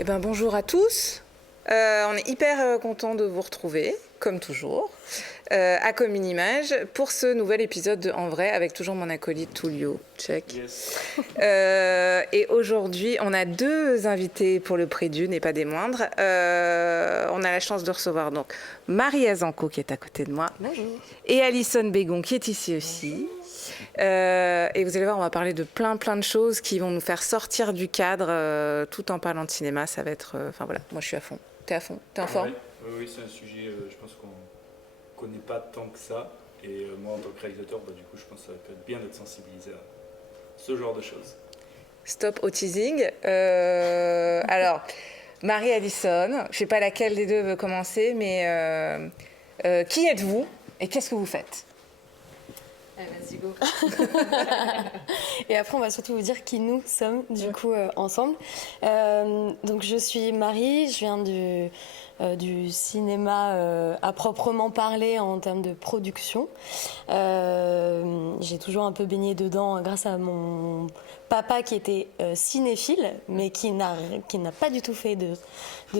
Eh ben, bonjour à tous. On est hyper content de vous retrouver, comme toujours, à Comme une image, pour ce nouvel épisode de En vrai, avec toujours mon acolyte Tullio. Check. Yes. Et aujourd'hui, on a deux invités pour le prix d'une et pas des moindres. On a la chance de recevoir donc Marie Azanco qui est à côté de moi. Bonjour. Et Alison Bégon qui est ici aussi. Et vous allez voir, on va parler de plein de choses qui vont nous faire sortir du cadre tout en parlant de cinéma. Ça va être... Enfin voilà, moi je suis à fond. T'es à fond? T'es en forme? Oui, c'est un sujet, je pense qu'on connaît pas tant que ça. Et moi, en tant que réalisateur, du coup, je pense que ça peut être bien d'être sensibilisé à ce genre de choses. Stop au teasing. Alors, Marie-Alison, je sais pas laquelle des deux veut commencer, mais qui êtes-vous et qu'est-ce que vous faites? Allez, vas-y, go. Et après, on va surtout vous dire qui nous sommes, du coup, ensemble. Donc, je suis Marie, je viens du cinéma à proprement parler en termes de production. J'ai toujours un peu baigné dedans grâce à mon papa qui était cinéphile, mais qui n'a pas du tout fait de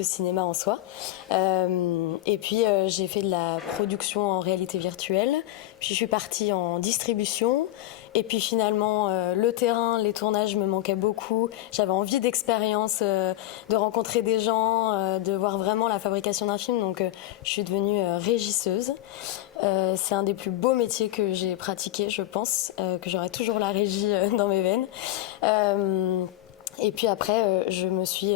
cinéma en soi. Et puis j'ai fait de la production en réalité virtuelle, puis je suis partie en distribution, et puis finalement le terrain, les tournages me manquaient beaucoup. J'avais envie d'expérience, de rencontrer des gens, de voir vraiment la fabrication d'un film, donc je suis devenue régisseuse. C'est un des plus beaux métiers que j'ai pratiqué, je pense, que j'aurai toujours la régie dans mes veines. Et puis après, je me suis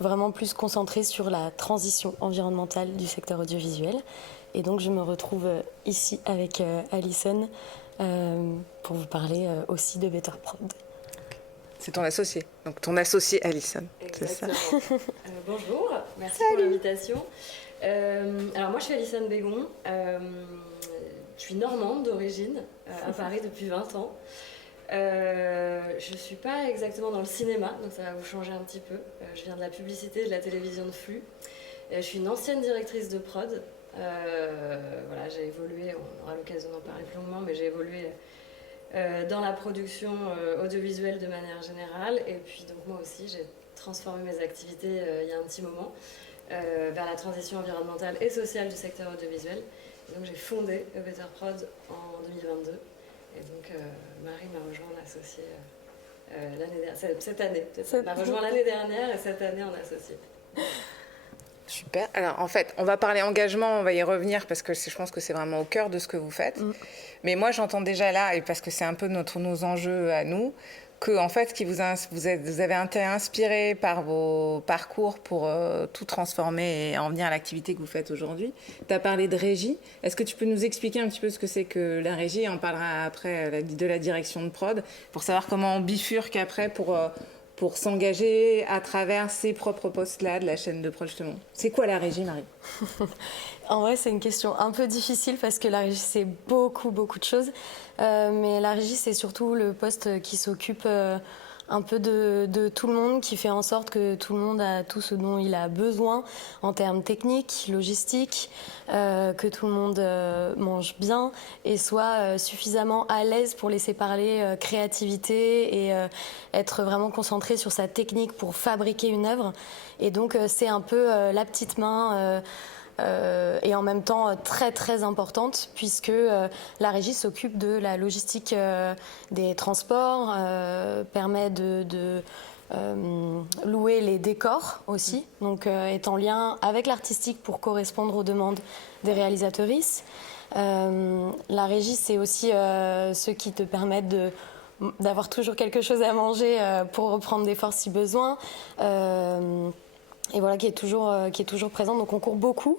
vraiment plus concentrée sur la transition environnementale du secteur audiovisuel. Et donc, je me retrouve ici avec Alison pour vous parler aussi de Better Prod. C'est ton associé, donc ton associé Alison, c'est ça? Bonjour, merci pour l'invitation. Alors moi je suis Alison Bégon, je suis normande d'origine, à Paris depuis 20 ans. Je ne suis pas exactement dans le cinéma, donc ça va vous changer un petit peu. Je viens de la publicité, de la télévision de flux. Je suis une ancienne directrice de prod. Voilà, j'ai évolué, on aura l'occasion d'en parler plus longuement, mais j'ai évolué dans la production audiovisuelle de manière générale. Et puis donc moi aussi j'ai transformé mes activités il y a un petit moment. Vers la transition environnementale et sociale du secteur audiovisuel. Et donc j'ai fondé Better Prod en 2022. Et donc Marie m'a rejoint en associé cette année. Elle m'a rejoint l'année dernière et cette année en associé. Super. Alors en fait, on va parler engagement, on va y revenir parce que je pense que c'est vraiment au cœur de ce que vous faites. Mais moi j'entends déjà là, et parce que c'est un peu nos enjeux à nous, que en fait, vous avez été inspiré par vos parcours pour tout transformer et en venir à l'activité que vous faites aujourd'hui. Tu as parlé de régie. Est-ce que tu peux nous expliquer un petit peu ce que c'est que la régie? On parlera après de la direction de prod, pour savoir comment on bifurque après pour s'engager à travers ses propres postes-là de la chaîne de prod, justement. C'est quoi la régie, Marie? En vrai, c'est une question un peu difficile parce que la régie, c'est beaucoup de choses. Mais la régie, c'est surtout le poste qui s'occupe un peu de tout le monde, qui fait en sorte que tout le monde a tout ce dont il a besoin en termes techniques, logistiques, que tout le monde mange bien et soit suffisamment à l'aise pour laisser parler créativité et être vraiment concentré sur sa technique pour fabriquer une œuvre. Et donc, c'est un peu la petite main... et en même temps très importante puisque la régie s'occupe de la logistique des transports, permet de louer les décors aussi, donc est en lien avec l'artistique pour correspondre aux demandes des réalisatrices. La régie, c'est aussi ceux qui te permettent d'avoir toujours quelque chose à manger pour reprendre des forces si besoin. Et voilà, qui est toujours présente. Donc on court beaucoup.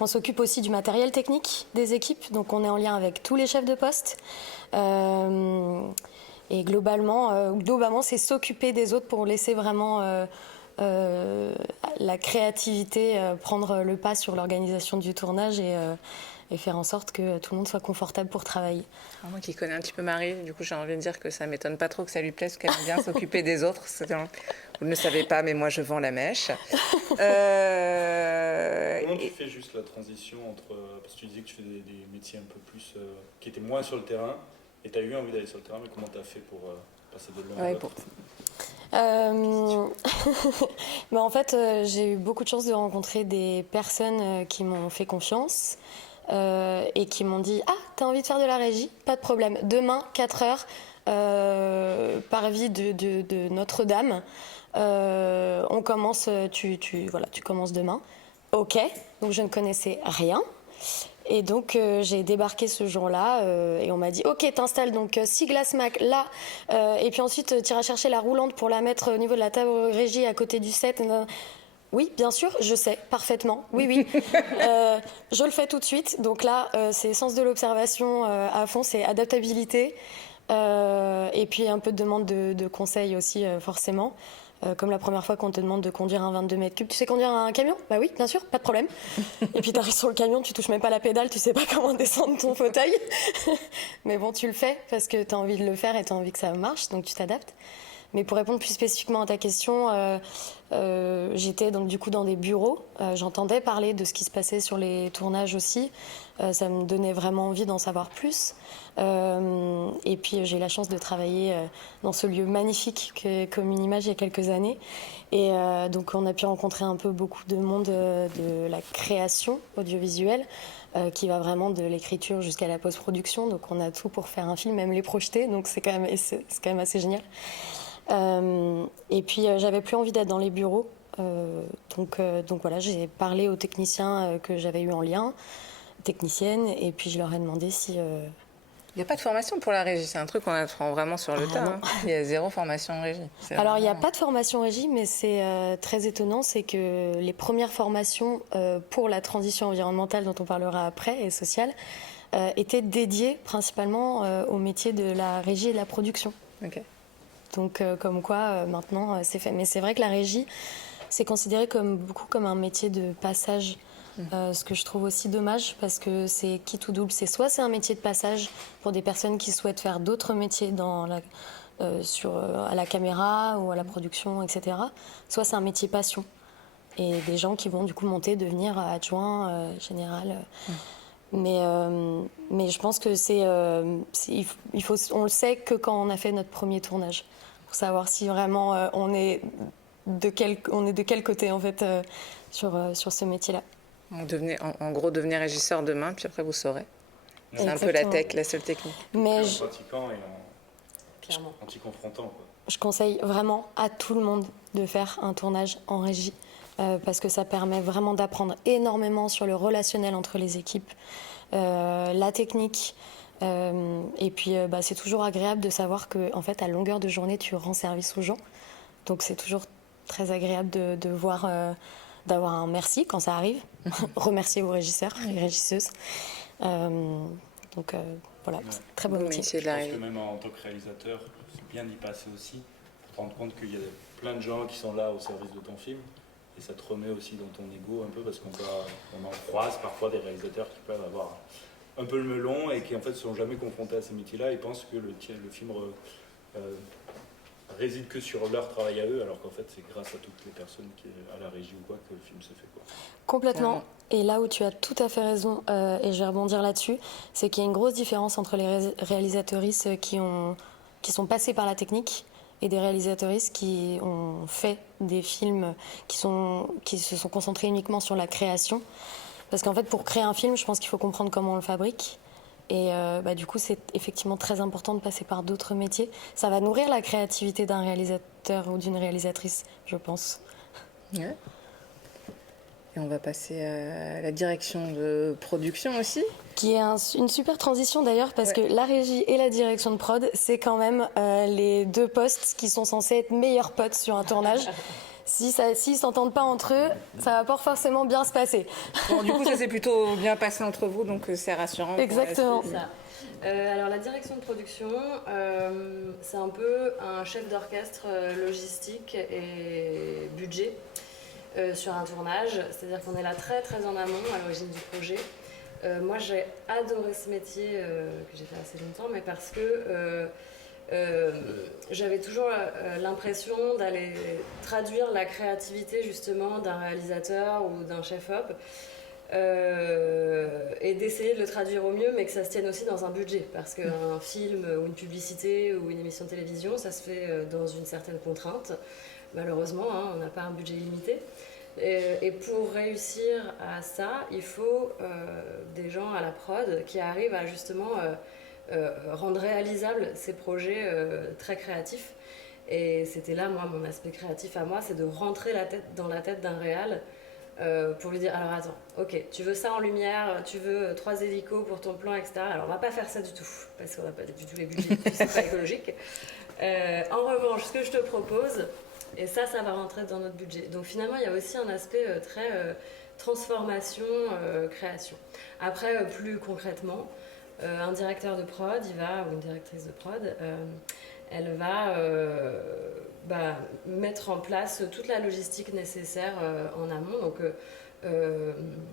On s'occupe aussi du matériel technique des équipes. Donc on est en lien avec tous les chefs de poste. Et globalement, c'est s'occuper des autres pour laisser vraiment la créativité prendre le pas sur l'organisation du tournage et faire en sorte que tout le monde soit confortable pour travailler. Moi qui connais un petit peu Marie, du coup j'ai envie de dire que ça m'étonne pas trop que ça lui plaise, qu'elle aime bien s'occuper des autres. Vous ne le savez pas, mais moi je vends la mèche. Comment tu fais juste la transition entre... Parce que tu disais que tu faisais des métiers un peu plus... qui étaient moins sur le terrain, et tu as eu envie d'aller sur le terrain, mais comment tu as fait pour passer de l'un à l'autre? Mais en fait, j'ai eu beaucoup de chance de rencontrer des personnes qui m'ont fait confiance et qui m'ont dit « Ah, t'as envie de faire de la régie ? Pas de problème. Demain, 4 heures, parvis de Notre-Dame. On commence, tu commences demain. » Ok, donc je ne connaissais rien. Et donc j'ai débarqué ce jour-là et on m'a dit ok, t'installes donc 6 glaces Mac là et puis ensuite tu iras chercher la roulante pour la mettre au niveau de la table régie à côté du set. Oui, bien sûr, je sais parfaitement. Oui. Je le fais tout de suite. Donc là, c'est sens de l'observation à fond, c'est adaptabilité et puis un peu de demande de conseils aussi forcément. Comme la première fois qu'on te demande de conduire un 22 mètres cubes. Tu sais conduire un camion ? Bah oui, bien sûr, pas de problème. Et puis t'arrives sur le camion, tu touches même pas la pédale, tu sais pas comment descendre ton fauteuil. Mais bon, tu le fais parce que t'as envie de le faire et t'as envie que ça marche, donc tu t'adaptes. Mais pour répondre plus spécifiquement à ta question, j'étais donc du coup dans des bureaux. J'entendais parler de ce qui se passait sur les tournages aussi. Ça me donnait vraiment envie d'en savoir plus. Et puis j'ai eu la chance de travailler dans ce lieu magnifique qu'est Commune Image il y a quelques années. Et donc on a pu rencontrer un peu beaucoup de monde de la création audiovisuelle qui va vraiment de l'écriture jusqu'à la post-production. Donc on a tout pour faire un film, même les projeter. Donc c'est quand même assez génial. Et puis j'avais plus envie d'être dans les bureaux. Donc voilà, j'ai parlé aux techniciens que j'avais eu en lien, techniciennes, et puis je leur ai demandé si... Il n'y a pas de formation pour la régie, c'est un truc qu'on apprend vraiment sur le tas. Hein. Il y a 0 formation en régie. Alors, il n'y a pas de formation régie, mais c'est très étonnant, c'est que les premières formations pour la transition environnementale, dont on parlera après, et sociale, étaient dédiées principalement au métier de la régie et de la production. Ok. Donc, comme quoi, maintenant, c'est fait. Mais c'est vrai que la régie, c'est considéré beaucoup comme un métier de passage. Ce que je trouve aussi dommage parce que c'est qui tout double. C'est un métier de passage pour des personnes qui souhaitent faire d'autres métiers à la caméra ou à la production, etc. Soit c'est un métier passion. Et des gens qui vont du coup devenir adjoint, général. Mais je pense que on le sait que quand on a fait notre premier tournage. Pour savoir si vraiment on est de quel côté en fait sur ce métier-là. En gros, devenez régisseur demain, puis après vous saurez. C'est exactement. Un peu la tech, la seule technique. Mais en pratiquant et en t'y confrontant. Quoi. Je conseille vraiment à tout le monde de faire un tournage en régie parce que ça permet vraiment d'apprendre énormément sur le relationnel entre les équipes, la technique. Et puis c'est toujours agréable de savoir que en fait, à longueur de journée, tu rends service aux gens. Donc c'est toujours très agréable de voir... d'avoir un merci quand ça arrive, remercier vos régisseurs et régisseuses. Voilà, ouais. Très beau métier. Je pense que même en tant que réalisateur, c'est bien d'y passer aussi, pour te rendre compte qu'il y a plein de gens qui sont là au service de ton film, et ça te remet aussi dans ton ego un peu, parce qu'on en croise parfois des réalisateurs qui peuvent avoir un peu le melon et qui en fait ne sont jamais confrontés à ces métiers-là et pensent que le film réside que sur leur travail à eux, alors qu'en fait c'est grâce à toutes les personnes qui à la régie ou quoi que le film se fait. Quoi. Complètement. Et là où tu as tout à fait raison, et je vais rebondir là-dessus, c'est qu'il y a une grosse différence entre les réalisatrices qui sont passées par la technique et des réalisatrices qui ont fait des films qui se sont concentrés uniquement sur la création. Parce qu'en fait, pour créer un film, je pense qu'il faut comprendre comment on le fabrique. Et du coup, c'est effectivement très important de passer par d'autres métiers. Ça va nourrir la créativité d'un réalisateur ou d'une réalisatrice, je pense. Ouais. Et on va passer à la direction de production aussi. Qui est une super transition d'ailleurs, parce que la régie et la direction de prod, c'est quand même les 2 postes qui sont censés être meilleurs potes sur un tournage. S'ils ne s'entendent pas entre eux, ça va pas forcément bien se passer. Bon, du coup, ça s'est plutôt bien passé entre vous, donc c'est rassurant. Exactement. Alors la direction de production, c'est un peu un chef d'orchestre logistique et budget sur un tournage. C'est-à-dire qu'on est là très très en amont, à l'origine du projet. Moi, j'ai adoré ce métier que j'ai fait assez longtemps, mais parce que j'avais toujours l'impression d'aller traduire la créativité justement d'un réalisateur ou d'un chef-op et d'essayer de le traduire au mieux, mais que ça se tienne aussi dans un budget. Parce qu'un film ou une publicité ou une émission de télévision, ça se fait dans une certaine contrainte. Malheureusement, hein, on n'a pas un budget illimité. Et pour réussir à ça, il faut des gens à la prod qui arrivent à justement rendre réalisables ces projets très créatifs. Et c'était là, moi, mon aspect créatif à moi, c'est de rentrer dans la tête d'un réal pour lui dire, alors attends, ok, tu veux ça en lumière, tu veux 3 hélicos pour ton plan, etc. Alors on va pas faire ça du tout, parce qu'on n'a pas du tout les budgets, c'est pas écologique. En revanche, ce que je te propose, et ça va rentrer dans notre budget. Donc finalement, il y a aussi un aspect très transformation, création. Après, plus concrètement, un directeur de prod, ou une directrice de prod, elle va mettre en place toute la logistique nécessaire en amont. Donc,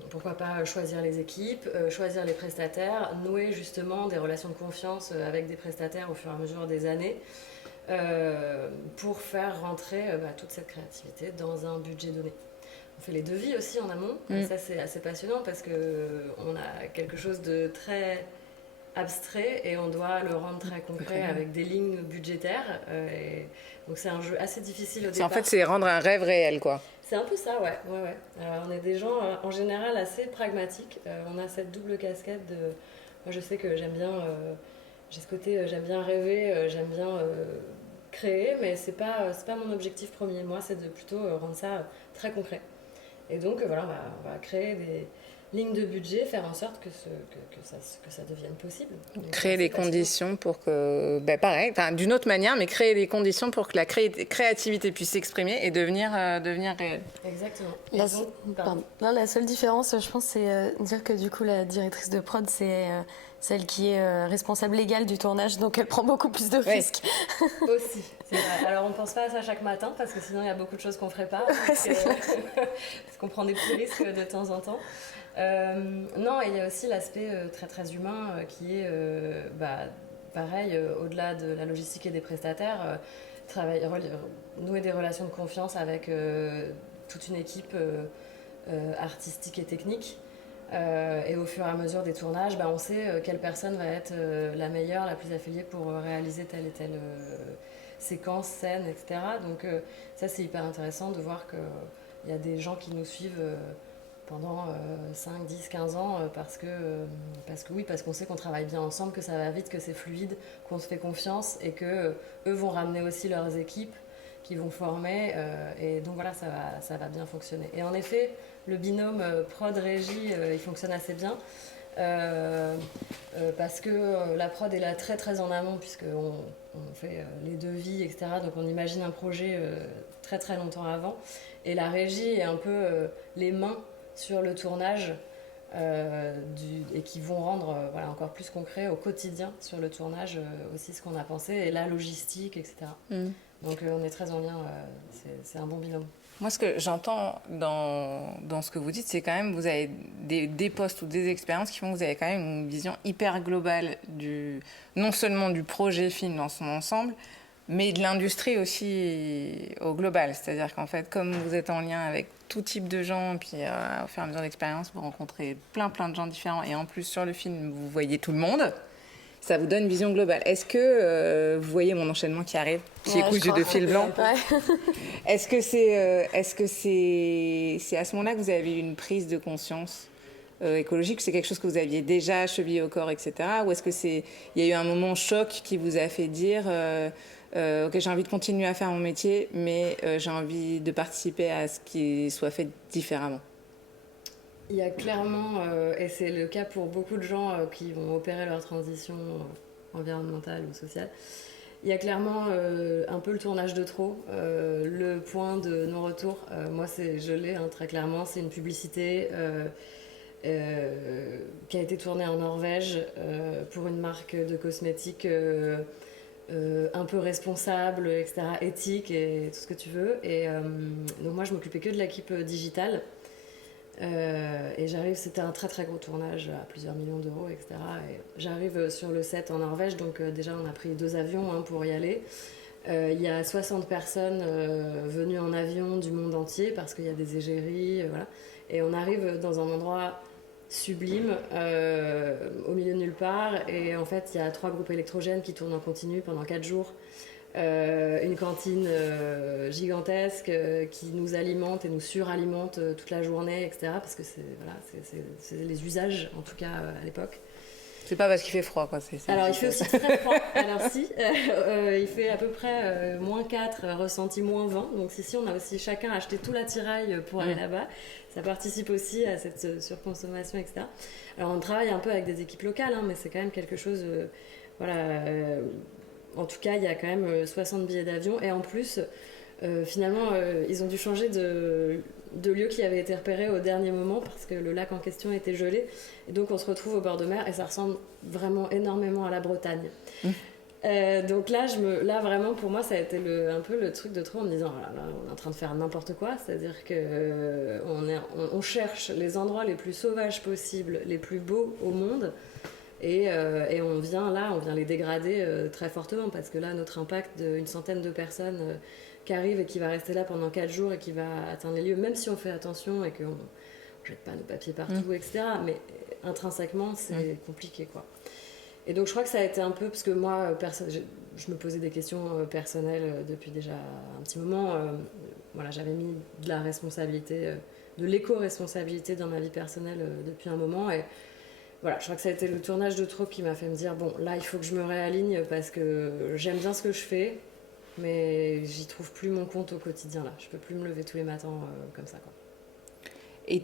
pourquoi pas choisir les équipes, choisir les prestataires, nouer justement des relations de confiance avec des prestataires au fur et à mesure des années pour faire rentrer toute cette créativité dans un budget donné. On fait les devis aussi en amont, et ça c'est assez passionnant parce qu'on a quelque chose de très abstrait et on doit le rendre très concret avec des lignes budgétaires. Donc c'est un jeu assez difficile au départ. En fait, c'est rendre un rêve réel, quoi. C'est un peu ça, ouais. On est des gens en général assez pragmatiques. On a cette double casquette de... Moi, je sais que j'aime bien... j'ai ce côté, j'aime bien rêver, j'aime bien créer, mais c'est pas mon objectif premier. Moi, c'est de plutôt rendre ça très concret. Et donc, voilà, on va créer des lignes de budget, faire en sorte que ça devienne possible. Donc, créer les conditions pour que, pareil, d'une autre manière, mais créer les conditions pour que la créativité puisse s'exprimer et devenir réelle. Exactement. La seule différence, je pense, c'est dire que du coup, la directrice de prod, c'est celle qui est responsable légale du tournage, donc elle prend beaucoup plus de risques. Aussi, c'est vrai. Alors on ne pense pas à ça chaque matin, parce que sinon il y a beaucoup de choses qu'on ne ferait pas, parce qu'on prend des petits risques de temps en temps. Non, il y a aussi l'aspect très très humain qui est pareil, au-delà de la logistique et des prestataires, nouer des relations de confiance avec toute une équipe artistique et technique. Et au fur et à mesure des tournages, on sait quelle personne va être la meilleure, la plus affiliée pour réaliser telle et telle séquence, scène, etc. Donc ça c'est hyper intéressant de voir qu'il y a des gens qui nous suivent pendant 5, 10, 15 ans parce qu'on sait qu'on travaille bien ensemble, que ça va vite, que c'est fluide, qu'on se fait confiance et que eux vont ramener aussi leurs équipes qui vont former et donc voilà, ça va bien fonctionner. Et en effet, le binôme prod-régie, il fonctionne assez bien parce que la prod est là très très en amont puisqu'on fait les devis, etc. Donc on imagine un projet très très longtemps avant et la régie est un peu les mains sur le tournage et qui vont rendre encore plus concret au quotidien sur le tournage aussi ce qu'on a pensé et la logistique, etc. Donc on est très en lien, c'est un bon binôme. Moi, ce que j'entends dans ce que vous dites, c'est quand même vous avez des postes ou des expériences qui font que vous avez quand même une vision hyper globale non seulement du projet film dans son ensemble, mais de l'industrie aussi au global. C'est-à-dire qu'en fait, comme vous êtes en lien avec tout type de gens, puis au fur et à mesure d'expérience, vous rencontrez plein de gens différents, et en plus sur le film, vous voyez tout le monde. Ça vous donne une vision globale. Est-ce que vous voyez mon enchaînement qui arrive, qui est cousu de fil blanc? Est-ce que c'est à ce moment-là que vous avez eu une prise de conscience écologique? C'est quelque chose que vous aviez déjà chevillé au corps, etc. Ou est-ce que il y a eu un moment choc qui vous a fait dire ok, j'ai envie de continuer à faire mon métier, mais j'ai envie de participer à ce qui soit fait différemment? Il y a clairement, et c'est le cas pour beaucoup de gens qui vont opérer leur transition environnementale ou sociale, il y a clairement un peu le tournage de trop, le point de non-retour. Moi, je l'ai très clairement, c'est une publicité qui a été tournée en Norvège pour une marque de cosmétiques un peu responsable, etc., éthique et tout ce que tu veux. Et donc moi, je m'occupais que de l'équipe digitale. Et c'était un très très gros tournage à plusieurs millions d'euros, etc. Et j'arrive sur le set en Norvège, donc déjà on a pris 2 avions pour y aller. Il y a 60 personnes venues en avion du monde entier. entier parce qu'il y a des égéries, voilà. Et on arrive dans un endroit sublime, au milieu de nulle part, et en fait il y a 3 groupes électrogènes qui tournent en continu pendant 4 jours, une cantine gigantesque qui nous alimente et nous suralimente toute la journée, etc. Parce que c'est les usages, en tout cas à l'époque. C'est pas parce qu'il fait froid, quoi. Alors il fait aussi très froid. Alors si, il fait à peu près -4, ressenti -20. Donc si on a aussi chacun acheté tout l'attirail pour aller là-bas. Ça participe aussi à cette surconsommation, etc. Alors on travaille un peu avec des équipes locales, hein, mais c'est quand même quelque chose... en tout cas, il y a quand même 60 billets d'avion. Et en plus, finalement, ils ont dû changer de lieu qui avait été repéré au dernier moment parce que le lac en question était gelé. Et donc on se retrouve au bord de mer et ça ressemble vraiment énormément à la Bretagne. Donc là, vraiment, pour moi, ça a été un peu le truc de trop en me disant, voilà, là, on est en train de faire n'importe quoi. C'est-à-dire qu'on cherche les endroits les plus sauvages possibles, les plus beaux au monde. Et on vient les dégrader très fortement parce que là, notre impact d'une centaine de personnes qui arrivent et qui va rester là pendant 4 jours et qui va atteindre les lieux, même si on fait attention et qu'on ne jette pas nos papiers partout, etc. Mais intrinsèquement, c'est compliqué, quoi. Et donc je crois que ça a été un peu, parce que moi, je me posais des questions personnelles depuis déjà un petit moment. Voilà, j'avais mis de la responsabilité, de l'éco-responsabilité dans ma vie personnelle depuis un moment. Et voilà, je crois que ça a été le tournage de trop qui m'a fait me dire, bon, là, il faut que je me réaligne parce que j'aime bien ce que je fais, mais j'y trouve plus mon compte au quotidien, là. Je peux plus me lever tous les matins comme ça, quoi. Et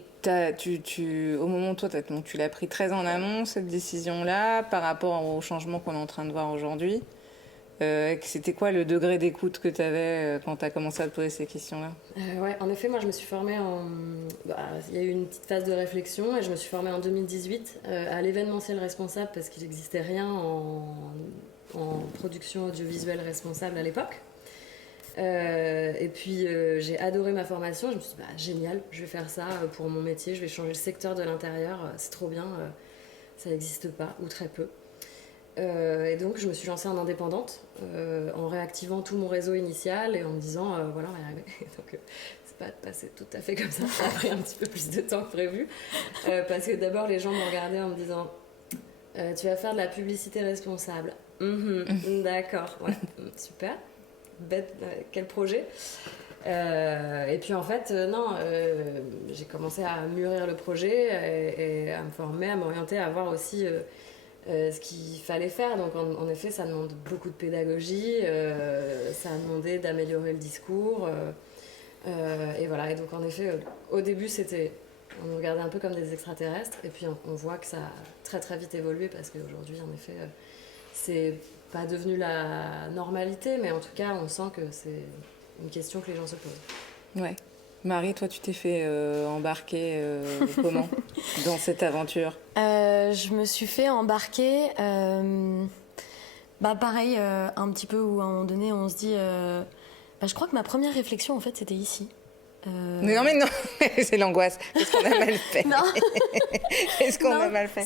au moment où toi, tu l'as pris très en amont, cette décision-là, par rapport au changement qu'on est en train de voir aujourd'hui. C'était quoi le degré d'écoute que tu avais quand tu as commencé à te poser ces questions-là ? Ouais, en effet, moi je me suis formée il y a eu une petite phase de réflexion et je me suis formée en 2018 à l'événementiel responsable parce qu'il n'existait rien en production audiovisuelle responsable à l'époque. Et puis j'ai adoré ma formation, je me suis dit génial, je vais faire ça pour mon métier, je vais changer le secteur de l'intérieur, c'est trop bien, ça n'existe pas ou très peu. Et donc je me suis lancée en indépendante en réactivant tout mon réseau initial et en me disant voilà, on va y arriver. Donc c'est pas passé tout à fait comme ça, ça a pris un petit peu plus de temps que prévu parce que d'abord les gens m'ont regardé en me disant tu vas faire de la publicité responsable. D'accord, ouais, super. Bête, quel projet. Et puis en fait j'ai commencé à mûrir le projet et à me former, à m'orienter, à voir aussi ce qu'il fallait faire. Donc en effet ça demande beaucoup de pédagogie, ça a demandé d'améliorer le discours et voilà. Et donc en effet au début on nous regardait un peu comme des extraterrestres et puis on voit que ça a très très vite évolué parce qu'aujourd'hui en effet c'est pas devenu la normalité, mais en tout cas, on sent que c'est une question que les gens se posent. Ouais. Marie, toi, tu t'es fait embarquer comment dans cette aventure ? Je me suis fait embarquer, pareil, un petit peu où à un moment donné, on se dit... je crois que ma première réflexion, en fait, c'était ici. Mais non, c'est l'angoisse. Est-ce qu'on a mal fait ? Non. Est-ce qu'on a mal fait ?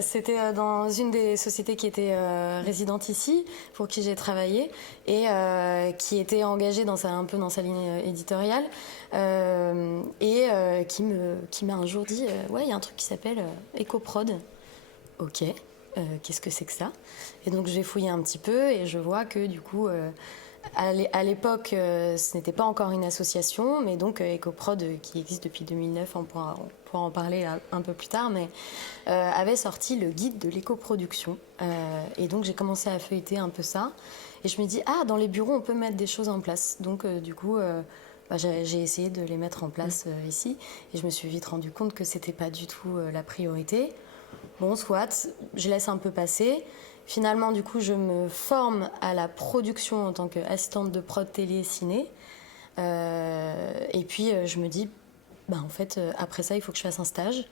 C'était dans une des sociétés qui était résidente ici, pour qui j'ai travaillé, et qui était engagée un peu dans sa ligne éditoriale, et qui m'a un jour dit ouais, il y a un truc qui s'appelle EcoProd. Ok, qu'est-ce que c'est que ça ? Et donc j'ai fouillé un petit peu et je vois que du coup... à l'époque, ce n'était pas encore une association, mais donc EcoProd, qui existe depuis 2009, on pourra en parler un peu plus tard, mais avait sorti le guide de l'éco-production. Et donc j'ai commencé à feuilleter un peu ça. Et je me dis, dans les bureaux, on peut mettre des choses en place. Donc du coup, j'ai essayé de les mettre en place ici. Et je me suis vite rendu compte que ce n'était pas du tout la priorité. Bon, soit, je laisse un peu passer. Finalement, du coup, je me forme à la production en tant qu'assistante de prod télé ciné. Et puis, je me dis, en fait, après ça, il faut que je fasse un stage.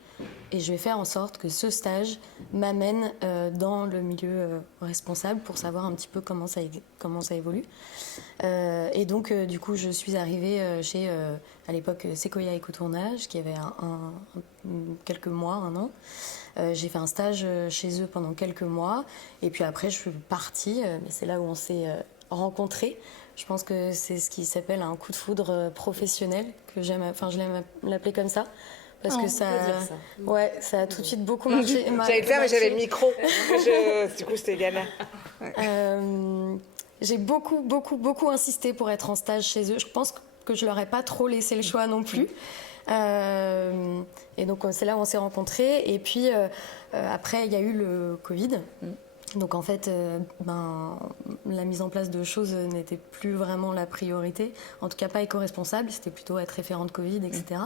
Et je vais faire en sorte que ce stage m'amène dans le milieu responsable pour savoir un petit peu comment ça évolue. Et donc, du coup, je suis arrivée chez, à l'époque, Sequoia Écotournage, qui avait quelques mois, 1 an. J'ai fait un stage chez eux pendant quelques mois. Et puis après, je suis partie. Mais c'est là où on s'est rencontrés. Je pense que c'est ce qui s'appelle un coup de foudre professionnel, que je l'aime l'appeler comme ça. Parce que ça, ouais, ça a tout de suite beaucoup marché. J'allais le faire, mais j'avais le micro. Du coup, c'était galère. J'ai beaucoup insisté pour être en stage chez eux. Je pense que je leur ai pas trop laissé le choix non plus. Et donc, c'est là où on s'est rencontrés. Et puis, après, il y a eu le Covid. Donc, en fait, la mise en place de choses n'était plus vraiment la priorité. En tout cas, pas éco-responsable. C'était plutôt être référente Covid, etc.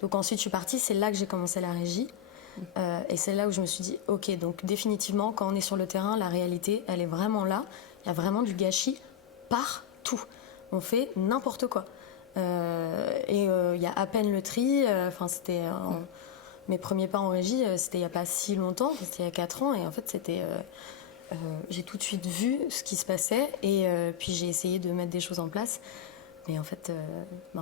Donc ensuite, je suis partie, c'est là que j'ai commencé la régie. Et c'est là où je me suis dit, ok, donc définitivement, quand on est sur le terrain, la réalité, elle est vraiment là. Il y a vraiment du gâchis partout. On fait n'importe quoi. Et il y a à peine le tri. C'était mes premiers pas en régie, c'était il n'y a pas si longtemps, c'était il y a 4 ans. Et en fait, j'ai tout de suite vu ce qui se passait. Et puis j'ai essayé de mettre des choses en place. Mais en fait,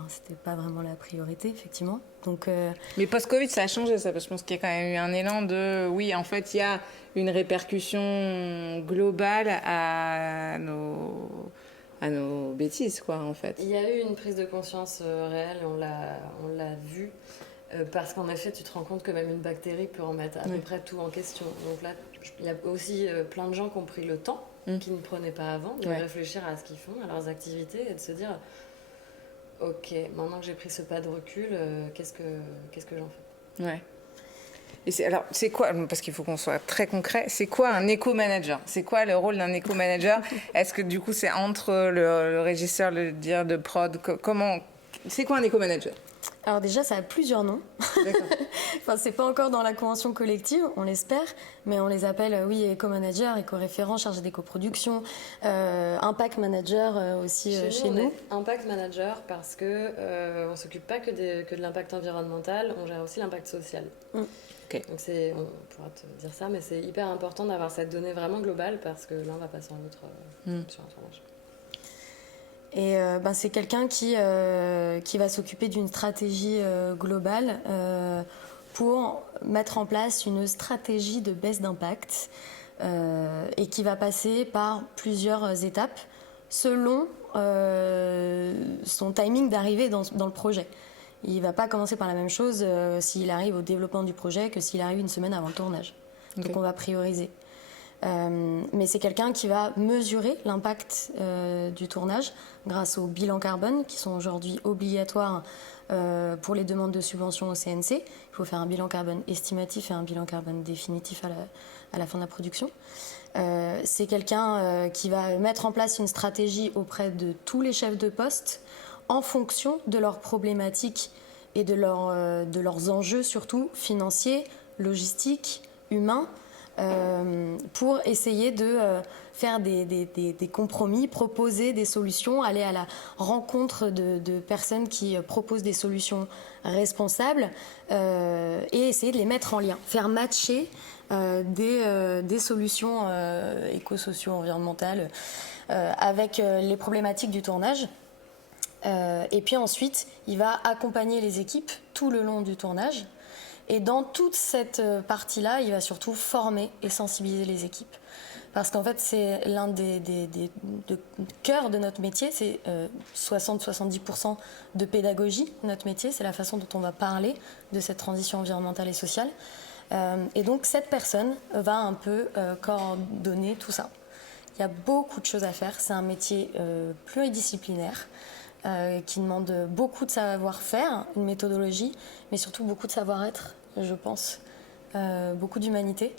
c'était pas vraiment la priorité, effectivement. Donc, Mais post-Covid, ça a changé, ça, parce que je pense qu'il y a quand même eu un élan de... Oui, en fait, il y a une répercussion globale à nos bêtises, quoi, en fait. Il y a eu une prise de conscience réelle, on l'a vu, parce qu'en effet, tu te rends compte que même une bactérie peut remettre à peu près tout en question. Donc là, il y a aussi plein de gens qui ont pris le temps, qui ne prenaient pas avant, de réfléchir à ce qu'ils font, à leurs activités, et de se dire... Ok, maintenant que j'ai pris ce pas de recul, qu'est-ce que j'en fais ? Ouais. Et c'est quoi, parce qu'il faut qu'on soit très concret, c'est quoi un éco-manager ? C'est quoi le rôle d'un éco-manager ? Est-ce que du coup c'est entre le régisseur, le dire de prod, c'est quoi un éco-manager ? Alors déjà, ça a plusieurs noms. D'accord. C'est pas encore dans la convention collective, on l'espère, mais on les appelle, éco-manager, éco-référent, chargé d'éco-production, impact manager aussi chez nous. Impact manager parce que on s'occupe pas que de l'impact environnemental, on gère aussi l'impact social. Okay. Donc on pourra te dire ça, mais c'est hyper important d'avoir cette donnée vraiment globale parce que l'un va passer en l'autre sur un tournage. Et c'est quelqu'un qui va s'occuper d'une stratégie globale pour mettre en place une stratégie de baisse d'impact et qui va passer par plusieurs étapes selon son timing d'arrivée dans le projet. Il ne va pas commencer par la même chose s'il arrive au développement du projet que s'il arrive une semaine avant le tournage. Okay. Donc on va prioriser. Mais c'est quelqu'un qui va mesurer l'impact du tournage grâce aux bilans carbone qui sont aujourd'hui obligatoires pour les demandes de subvention au CNC. Il faut faire un bilan carbone estimatif et un bilan carbone définitif à la fin de la production. C'est quelqu'un qui va mettre en place une stratégie auprès de tous les chefs de poste en fonction de leurs problématiques et de leurs enjeux surtout financiers, logistiques, humains, pour essayer de faire des compromis, proposer des solutions, aller à la rencontre de personnes qui proposent des solutions responsables et essayer de les mettre en lien, faire matcher des solutions éco-socio-environnementales avec les problématiques du tournage. Et puis ensuite, il va accompagner les équipes tout le long du tournage. Et dans toute cette partie-là, il va surtout former et sensibiliser les équipes. Parce qu'en fait, c'est l'un des cœurs de notre métier. C'est 60-70% de pédagogie, notre métier. C'est la façon dont on va parler de cette transition environnementale et sociale. Et donc, cette personne va un peu coordonner tout ça. Il y a beaucoup de choses à faire. C'est un métier pluridisciplinaire. Qui demande beaucoup de savoir-faire, une méthodologie, mais surtout beaucoup de savoir-être, je pense, beaucoup d'humanité.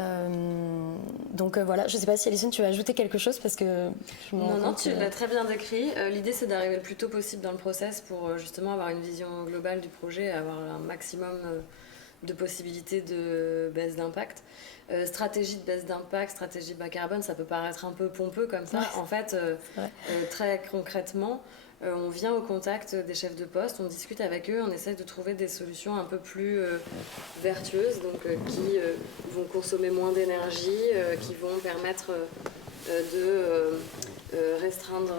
Donc voilà, je ne sais pas si Alison, tu veux ajouter quelque chose parce que Non, tu l'as très bien décrit. L'idée, c'est d'arriver le plus tôt possible dans le process pour justement avoir une vision globale du projet, avoir un maximum de possibilités de baisse d'impact. Stratégie de baisse d'impact, stratégie bas carbone, ça peut paraître un peu pompeux comme ça. Ouais. En fait, très concrètement, on vient au contact des chefs de poste, on discute avec eux, on essaie de trouver des solutions un peu plus vertueuses, donc qui vont consommer moins d'énergie, qui vont permettre de restreindre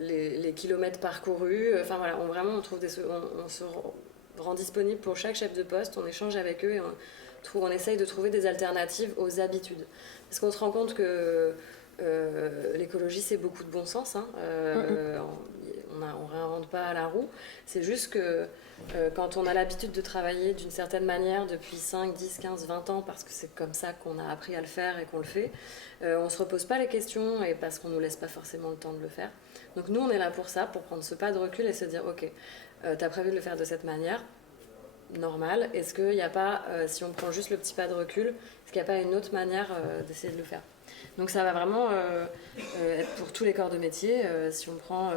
les kilomètres parcourus. Enfin voilà, on trouve on se rend disponible pour chaque chef de poste, on échange avec eux et on essaye de trouver des alternatives aux habitudes. Parce qu'on se rend compte que l'écologie, c'est beaucoup de bon sens. Hein. On réinvente pas la roue. C'est juste que quand on a l'habitude de travailler d'une certaine manière depuis 5, 10, 15, 20 ans, parce que c'est comme ça qu'on a appris à le faire et qu'on le fait, on ne se repose pas les questions et parce qu'on ne nous laisse pas forcément le temps de le faire. Donc nous, on est là pour ça, pour prendre ce pas de recul et se dire, ok, tu as prévu de le faire de cette manière, normal. Est-ce qu'il n'y a pas, si on prend juste le petit pas de recul, est-ce qu'il n'y a pas une autre manière d'essayer de le faire? Donc ça va vraiment être pour tous les corps de métier. Si on prend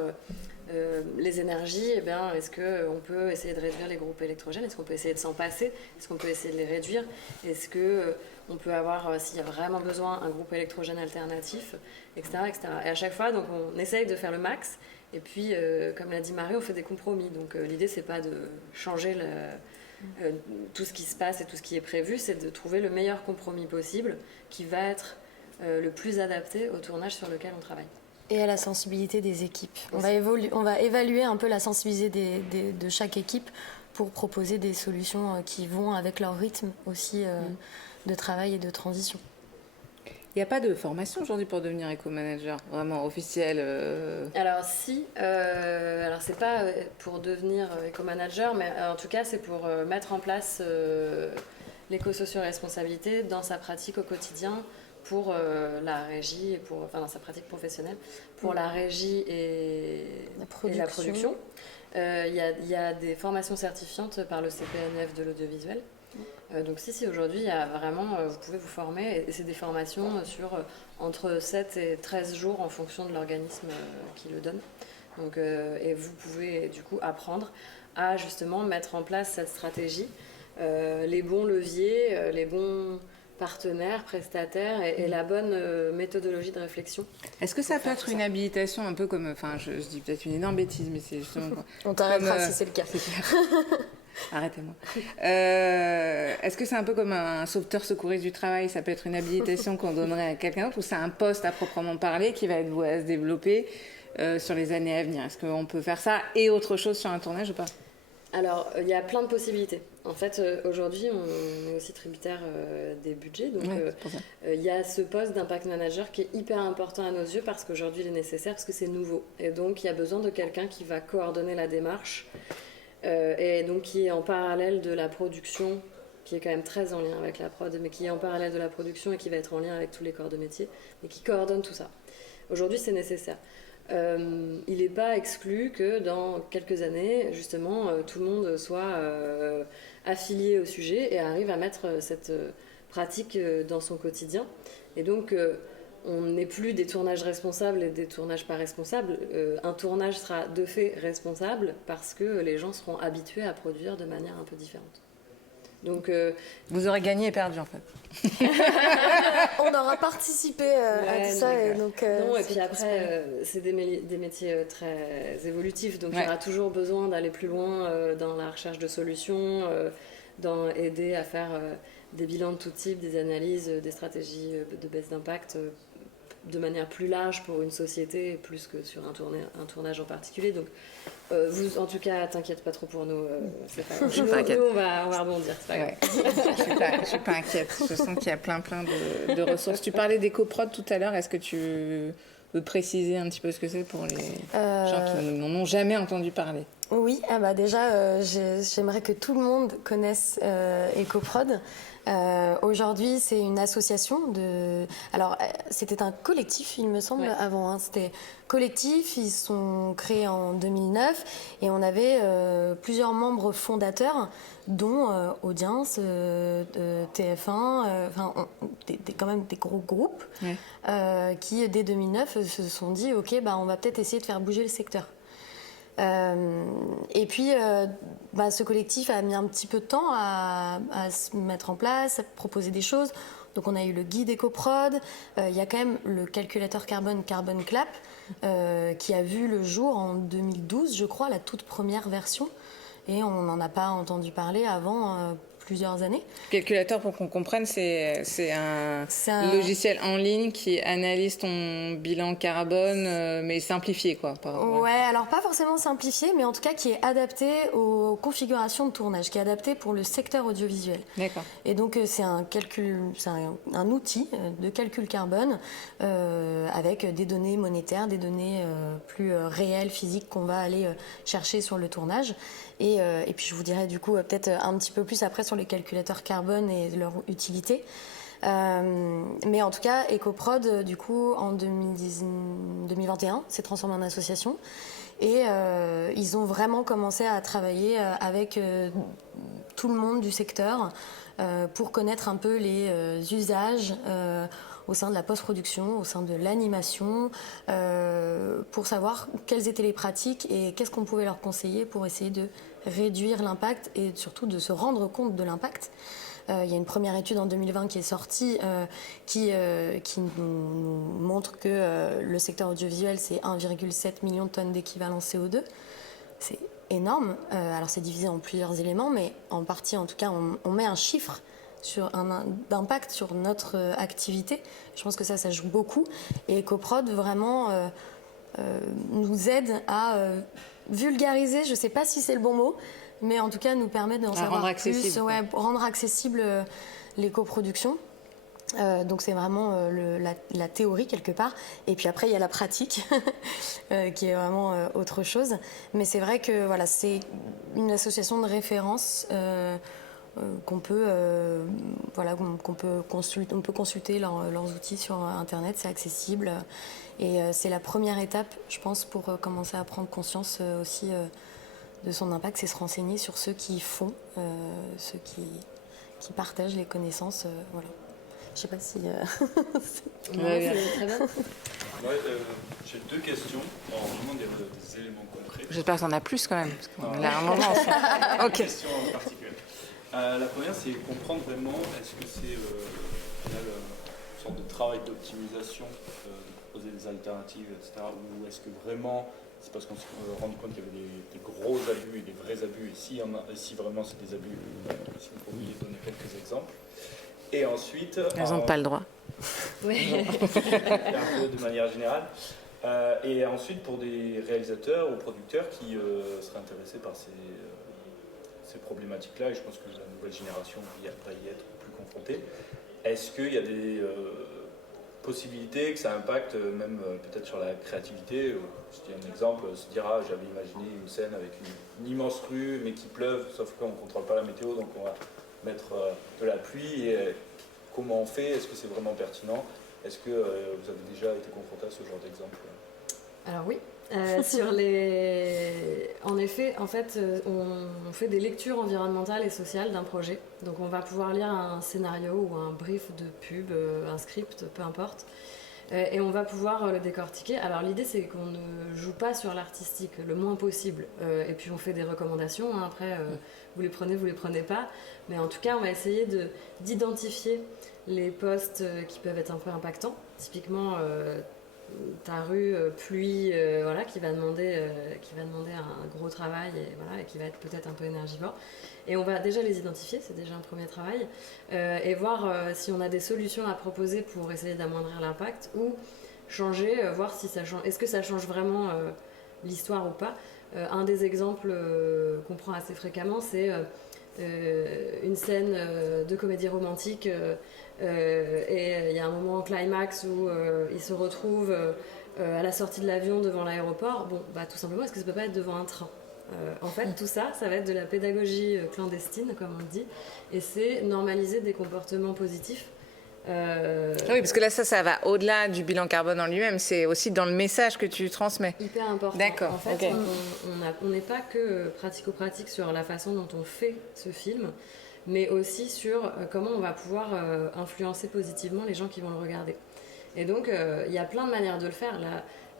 les énergies, eh bien, est-ce qu'on peut essayer de réduire les groupes électrogènes? Est-ce qu'on peut essayer de s'en passer? Est-ce qu'on peut essayer de les réduire? Est-ce qu'on peut avoir, s'il y a vraiment besoin, un groupe électrogène alternatif, etc., etc. Et à chaque fois, donc, on essaye de faire le max. Et puis, comme l'a dit Marie, on fait des compromis. Donc l'idée, c'est pas de changer tout ce qui se passe et tout ce qui est prévu, c'est de trouver le meilleur compromis possible qui va être le plus adapté au tournage sur lequel on travaille. Et à la sensibilité des équipes. On va évaluer un peu la sensibilité de chaque équipe pour proposer des solutions qui vont avec leur rythme aussi de travail et de transition. Il n'y a pas de formation aujourd'hui pour devenir éco-manager, vraiment officielle Alors si, alors c'est pas pour devenir éco-manager, mais en tout cas c'est pour mettre en place l'éco-socio-responsabilité dans sa pratique au quotidien, pour la régie, et dans sa pratique professionnelle, pour la régie et la production. Il y a des formations certifiantes par le CPNF de l'audiovisuel. Donc si aujourd'hui, il y a vraiment, vous pouvez vous former, et c'est des formations sur entre 7 et 13 jours en fonction de l'organisme qui le donne. Donc, et vous pouvez du coup apprendre à justement mettre en place cette stratégie, les bons leviers, les bons partenaires, prestataires et la bonne méthodologie de réflexion. Est-ce que ça peut être une habilitation un peu comme, enfin je dis peut-être une énorme bêtise, mais c'est justement... On t'arrêtera si c'est le cas. Arrêtez-moi. Est-ce que c'est un peu comme un sauveteur secouriste du travail? Ça peut être une habilitation qu'on donnerait à quelqu'un d'autre, ou c'est un poste à proprement parler qui va être voué à se développer sur les années à venir? Est-ce qu'on peut faire ça et autre chose sur un tournage ou pas? Alors, il y a plein de possibilités. En fait, aujourd'hui, on est aussi tributaire des budgets. Donc, il y a ce poste d'impact manager qui est hyper important à nos yeux parce qu'aujourd'hui, il est nécessaire parce que c'est nouveau. Et donc, il y a besoin de quelqu'un qui va coordonner la démarche et donc qui est en parallèle de la production, qui est quand même très en lien avec la prod, mais qui est en parallèle de la production et qui va être en lien avec tous les corps de métier, et qui coordonne tout ça. Aujourd'hui, c'est nécessaire. Il n'est pas exclu que dans quelques années, justement, tout le monde soit affilié au sujet et arrive à mettre cette pratique dans son quotidien. Et donc, on n'est plus des tournages responsables et des tournages pas responsables. Un tournage sera de fait responsable parce que les gens seront habitués à produire de manière un peu différente. Donc, vous aurez gagné et perdu en fait. On aura participé à tout ça. Et donc, non, et puis après, c'est des métiers très évolutifs. Donc il y aura toujours besoin d'aller plus loin dans la recherche de solutions, aider à faire des bilans de tout type, des analyses, des stratégies de baisse d'impact de manière plus large pour une société, plus que sur un tournage en particulier. Donc, vous, en tout cas, t'inquiète pas trop pour nous. C'est pas grave. Nous, on va rebondir. C'est pas grave. Je suis pas inquiète. Je sens qu'il y a plein de ressources. Tu parlais d'éco-prod tout à l'heure. Est-ce que tu veux préciser un petit peu ce que c'est pour les gens qui n'en ont jamais entendu parler? Oui, déjà, j'aimerais que tout le monde connaisse EcoProd. Aujourd'hui, c'est une association de... Alors, c'était un collectif, il me semble, avant. Hein. C'était collectif, ils sont créés en 2009 et on avait plusieurs membres fondateurs, dont Audience, TF1, quand même des gros groupes qui, dès 2009, se sont dit « Ok, on va peut-être essayer de faire bouger le secteur ». Et puis, ce collectif a mis un petit peu de temps à se mettre en place, à proposer des choses. Donc, on a eu le guide EcoProd. Il y a quand même le calculateur carbone Carbon Clap qui a vu le jour en 2012, je crois, la toute première version. Et on n'en a pas entendu parler avant plusieurs années. Calculateur, pour qu'on comprenne, c'est un logiciel en ligne qui analyse ton bilan carbone, mais simplifié, quoi. Ouais, alors pas forcément forcément simplifié, mais en tout cas qui est adapté aux configurations de tournage, qui est adapté pour le secteur audiovisuel. D'accord. Et donc c'est un outil de calcul carbone avec des données monétaires, des données plus réelles, physiques qu'on va aller chercher sur le tournage. Et puis je vous dirai du coup peut-être un petit peu plus après sur les calculateurs carbone et leur utilité. Mais en tout cas, EcoProd, du coup, en 2021, s'est transformé en association. Et ils ont vraiment commencé à travailler avec tout le monde du secteur pour connaître un peu les usages au sein de la post-production, au sein de l'animation, pour savoir quelles étaient les pratiques et qu'est-ce qu'on pouvait leur conseiller pour essayer de réduire l'impact et surtout de se rendre compte de l'impact. Il y a une première étude en 2020 qui est sortie qui nous montre que le secteur audiovisuel, c'est 1,7 million de tonnes d'équivalent CO2. C'est énorme. Alors c'est divisé en plusieurs éléments, mais en partie, en tout cas, on met un chiffre d'impact sur notre activité. Je pense que ça joue beaucoup. Et EcoProd, vraiment, nous aide à vulgariser, je ne sais pas si c'est le bon mot, mais en tout cas nous permet d'en savoir plus, rendre accessible l'éco-production. Donc c'est vraiment la théorie quelque part. Et puis après il y a la pratique qui est vraiment autre chose. Mais c'est vrai que voilà, c'est une association de référence qu'on peut consulter. On peut consulter leurs outils sur Internet, c'est accessible. Et c'est la première étape, je pense, pour commencer à prendre conscience aussi de son impact, c'est se renseigner sur ceux qui font, ceux qui partagent les connaissances. Voilà. Je ne sais pas si... c'est très bien. J'ai deux questions, vraiment des éléments concrets. J'espère que t'en as plus quand même, parce qu'on a un moment. Deux questions en particulier. La première, c'est comprendre vraiment, est-ce que c'est une sorte de travail d'optimisation, de proposer des alternatives, etc., ou est-ce que vraiment... C'est parce qu'on s'est rendu compte qu'il y avait des gros abus et des vrais abus. Et si vraiment c'est des abus, si vous pouviez donner quelques exemples. Et ensuite... Ils n'ont pas le droit. Oui. Un peu de manière générale. Et ensuite, pour des réalisateurs ou producteurs qui seraient intéressés par ces problématiques-là, et je pense que la nouvelle génération va y être plus confrontée, est-ce qu'il y a des... possibilité que ça impacte même peut-être sur la créativité. Je dis un exemple, se dire j'avais imaginé une scène avec une immense rue mais qui pleuve, sauf qu'on ne contrôle pas la météo, donc on va mettre de la pluie. Et comment on fait? Est-ce que c'est vraiment pertinent? Est-ce que vous avez déjà été confronté à ce genre d'exemple? Alors oui. En effet, en fait, on fait des lectures environnementales et sociales d'un projet. Donc on va pouvoir lire un scénario ou un brief de pub, un script, peu importe. Et on va pouvoir le décortiquer. Alors l'idée, c'est qu'on ne joue pas sur l'artistique le moins possible. Et puis on fait des recommandations. Hein. Après, vous les prenez pas. Mais en tout cas, on va essayer d'identifier les postes qui peuvent être un peu impactants. Typiquement... ta rue, pluie, voilà, qui va demander un gros travail et qui va être peut-être un peu énergivore. Et on va déjà les identifier, c'est déjà un premier travail, et voir si on a des solutions à proposer pour essayer d'amoindrir l'impact ou changer, voir si ça change, est-ce que ça change vraiment l'histoire ou pas. Un des exemples qu'on prend assez fréquemment, c'est une scène de comédie romantique et il y a un moment climax où ils se retrouvent à la sortie de l'avion devant l'aéroport. Bon, bah, tout simplement, est-ce que ça peut pas être devant un train? En fait, tout ça va être de la pédagogie clandestine, comme on le dit, et c'est normaliser des comportements positifs. Oui, parce que là, ça va au-delà du bilan carbone en lui-même, c'est aussi dans le message que tu transmets. Hyper important. D'accord. En fait, on n'est pas que pratico-pratique sur la façon dont on fait ce film, mais aussi sur comment on va pouvoir influencer positivement les gens qui vont le regarder. Et donc, il y a plein de manières de le faire.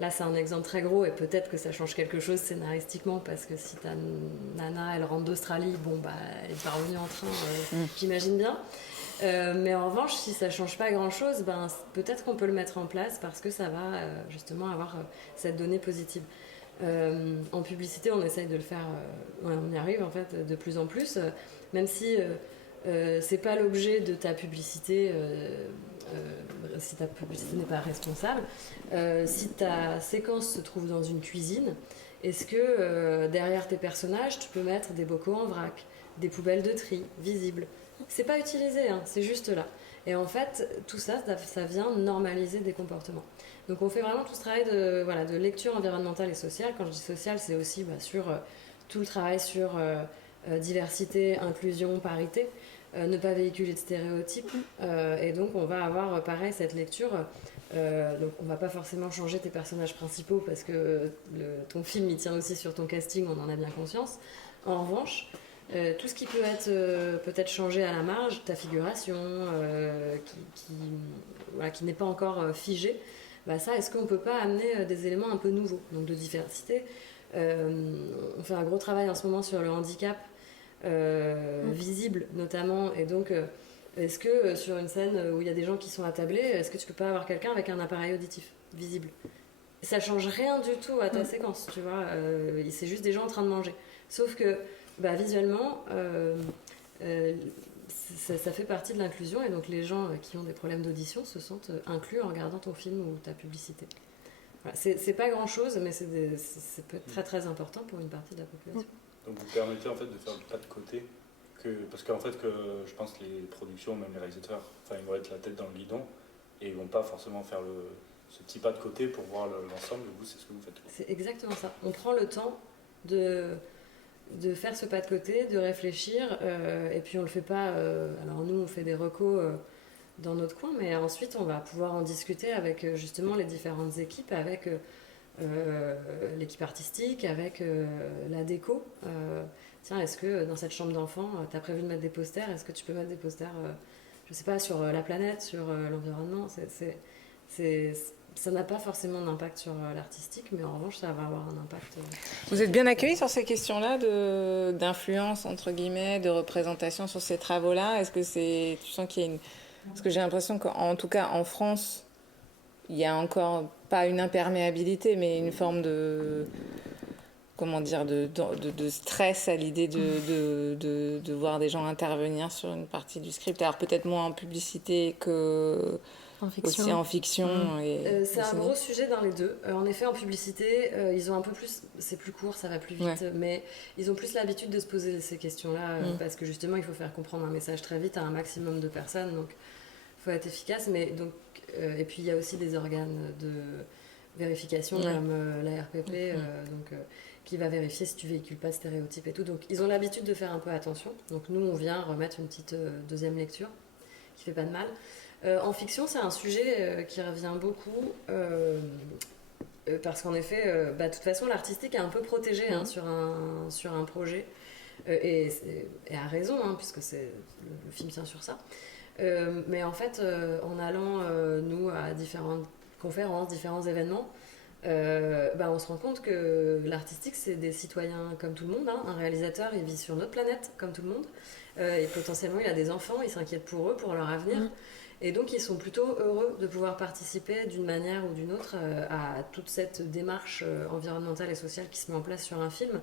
Là, c'est un exemple très gros et peut-être que ça change quelque chose scénaristiquement parce que si ta nana, elle rentre d'Australie, bon, bah, elle est pas revenue en train, j'imagine bien. Mais en revanche, si ça change pas grand-chose, ben, peut-être qu'on peut le mettre en place parce que ça va justement avoir cette donnée positive. En publicité, on essaye de le faire, on y arrive en fait de plus en plus, même si c'est pas l'objet de ta publicité, si ta publicité n'est pas responsable. Si ta séquence se trouve dans une cuisine Est-ce que derrière tes personnages, tu peux mettre des bocaux en vrac, des poubelles de tri visibles? C'est pas utilisé, hein, c'est juste là. Et en fait, tout ça, ça vient normaliser des comportements. Donc on fait vraiment tout ce travail de lecture environnementale et sociale. Quand je dis sociale, c'est aussi sur tout le travail sur diversité, inclusion, parité, ne pas véhiculer de stéréotypes. Et donc on va avoir pareil cette lecture. Donc on va pas forcément changer tes personnages principaux parce que ton film il tient aussi sur ton casting, on en a bien conscience. En revanche, tout ce qui peut être peut-être changé à la marge, ta figuration qui n'est pas encore figée, ça, est-ce qu'on ne peut pas amener des éléments un peu nouveaux, donc de diversité. On fait un gros travail en ce moment sur le handicap visible notamment, et donc est-ce que sur une scène où il y a des gens qui sont attablés, est-ce que tu peux pas avoir quelqu'un avec un appareil auditif visible? Ça change rien du tout à ta séquence, tu vois, c'est juste des gens en train de manger. Sauf que visuellement, ça fait partie de l'inclusion, et donc les gens qui ont des problèmes d'audition se sentent inclus en regardant ton film ou ta publicité. Voilà, c'est pas grand chose, mais c'est peut être très très important pour une partie de la population. Donc vous permettez en fait de faire le pas de côté, parce qu'en fait je pense que les productions, même les réalisateurs, ils vont être la tête dans le guidon et ils vont pas forcément faire ce petit pas de côté pour voir l'ensemble. Vous, c'est ce que vous faites. C'est exactement ça. On prend le temps de faire ce pas de côté, de réfléchir, et puis on le fait pas. Alors nous, on fait des recos dans notre coin, mais ensuite on va pouvoir en discuter avec justement les différentes équipes, avec l'équipe artistique, avec la déco. Tiens, est-ce que dans cette chambre d'enfant, tu as prévu de mettre des posters? Est-ce que tu peux mettre des posters, je sais pas, sur la planète, sur l'environnement? Ça n'a pas forcément d'impact sur l'artistique, mais en revanche, ça va avoir un impact. Vous êtes bien accueillis sur ces questions-là d'influence, entre guillemets, de représentation sur ces travaux-là? Est-ce que tu sens qu'il y a une... Parce que j'ai l'impression qu'en tout cas, en France, il y a encore pas une imperméabilité, mais une forme de... Comment dire, de stress à l'idée de voir des gens intervenir sur une partie du script. Alors peut-être moins en publicité que... aussi en fiction. C'est un gros sujet dans les deux. En effet, en publicité, ils ont un peu plus, c'est plus court, ça va plus vite, mais ils ont plus l'habitude de se poser ces questions-là, parce que justement, il faut faire comprendre un message très vite à un maximum de personnes, donc il faut être efficace. Mais donc, et puis il y a aussi des organes de vérification comme la RPP, qui va vérifier si tu véhicules pas de stéréotypes et tout. Donc ils ont l'habitude de faire un peu attention. Donc nous, on vient remettre une petite deuxième lecture qui fait pas de mal. En fiction, c'est un sujet qui revient beaucoup, parce qu'en effet, de toute façon, l'artistique est un peu protégé sur un projet, et à raison, puisque le film tient sur ça. Mais en fait, en allant, nous, à différentes conférences, différents événements, on se rend compte que l'artistique, c'est des citoyens comme tout le monde. Un réalisateur, il vit sur notre planète comme tout le monde, et potentiellement, il a des enfants, il s'inquiète pour eux, pour leur avenir. Et donc, ils sont plutôt heureux de pouvoir participer d'une manière ou d'une autre à toute cette démarche environnementale et sociale qui se met en place sur un film.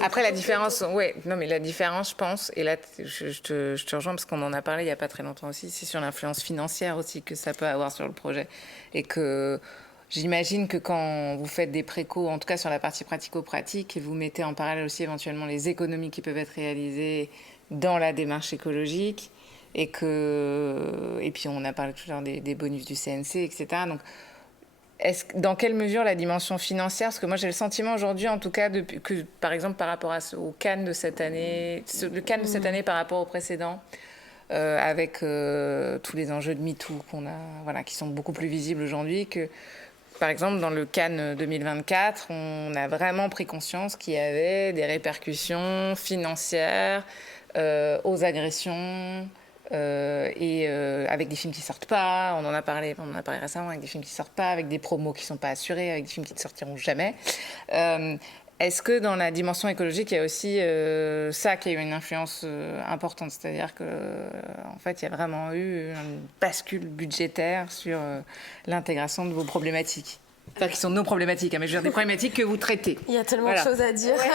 Après, la différence, la différence, je pense, et là, je te rejoins parce qu'on en a parlé il n'y a pas très longtemps aussi, c'est sur l'influence financière aussi que ça peut avoir sur le projet. Et que j'imagine que quand vous faites des précos, en tout cas sur la partie pratico-pratique, vous mettez en parallèle aussi éventuellement les économies qui peuvent être réalisées dans la démarche écologique, et puis on a parlé tout à l'heure des bonus du CNC, etc. Donc, dans quelle mesure la dimension financière, parce que moi j'ai le sentiment aujourd'hui, en tout cas, que par exemple par rapport au Cannes de cette année, le Cannes de cette année par rapport au précédent, avec tous les enjeux de MeToo qu'on a, qui sont beaucoup plus visibles aujourd'hui, que par exemple dans le Cannes 2024, on a vraiment pris conscience qu'il y avait des répercussions financières aux agressions, avec des films qui sortent pas, on en a parlé récemment, avec des films qui sortent pas, avec des promos qui sont pas assurés, avec des films qui ne sortiront jamais. Est-ce que dans la dimension écologique, il y a aussi ça qui a eu une influence importante, c'est-à-dire que en fait, il y a vraiment eu une bascule budgétaire sur l'intégration de vos problématiques? Enfin, qui sont nos problématiques, hein, mais je veux dire des problématiques que vous traitez. Il y a tellement de choses à dire. Ouais,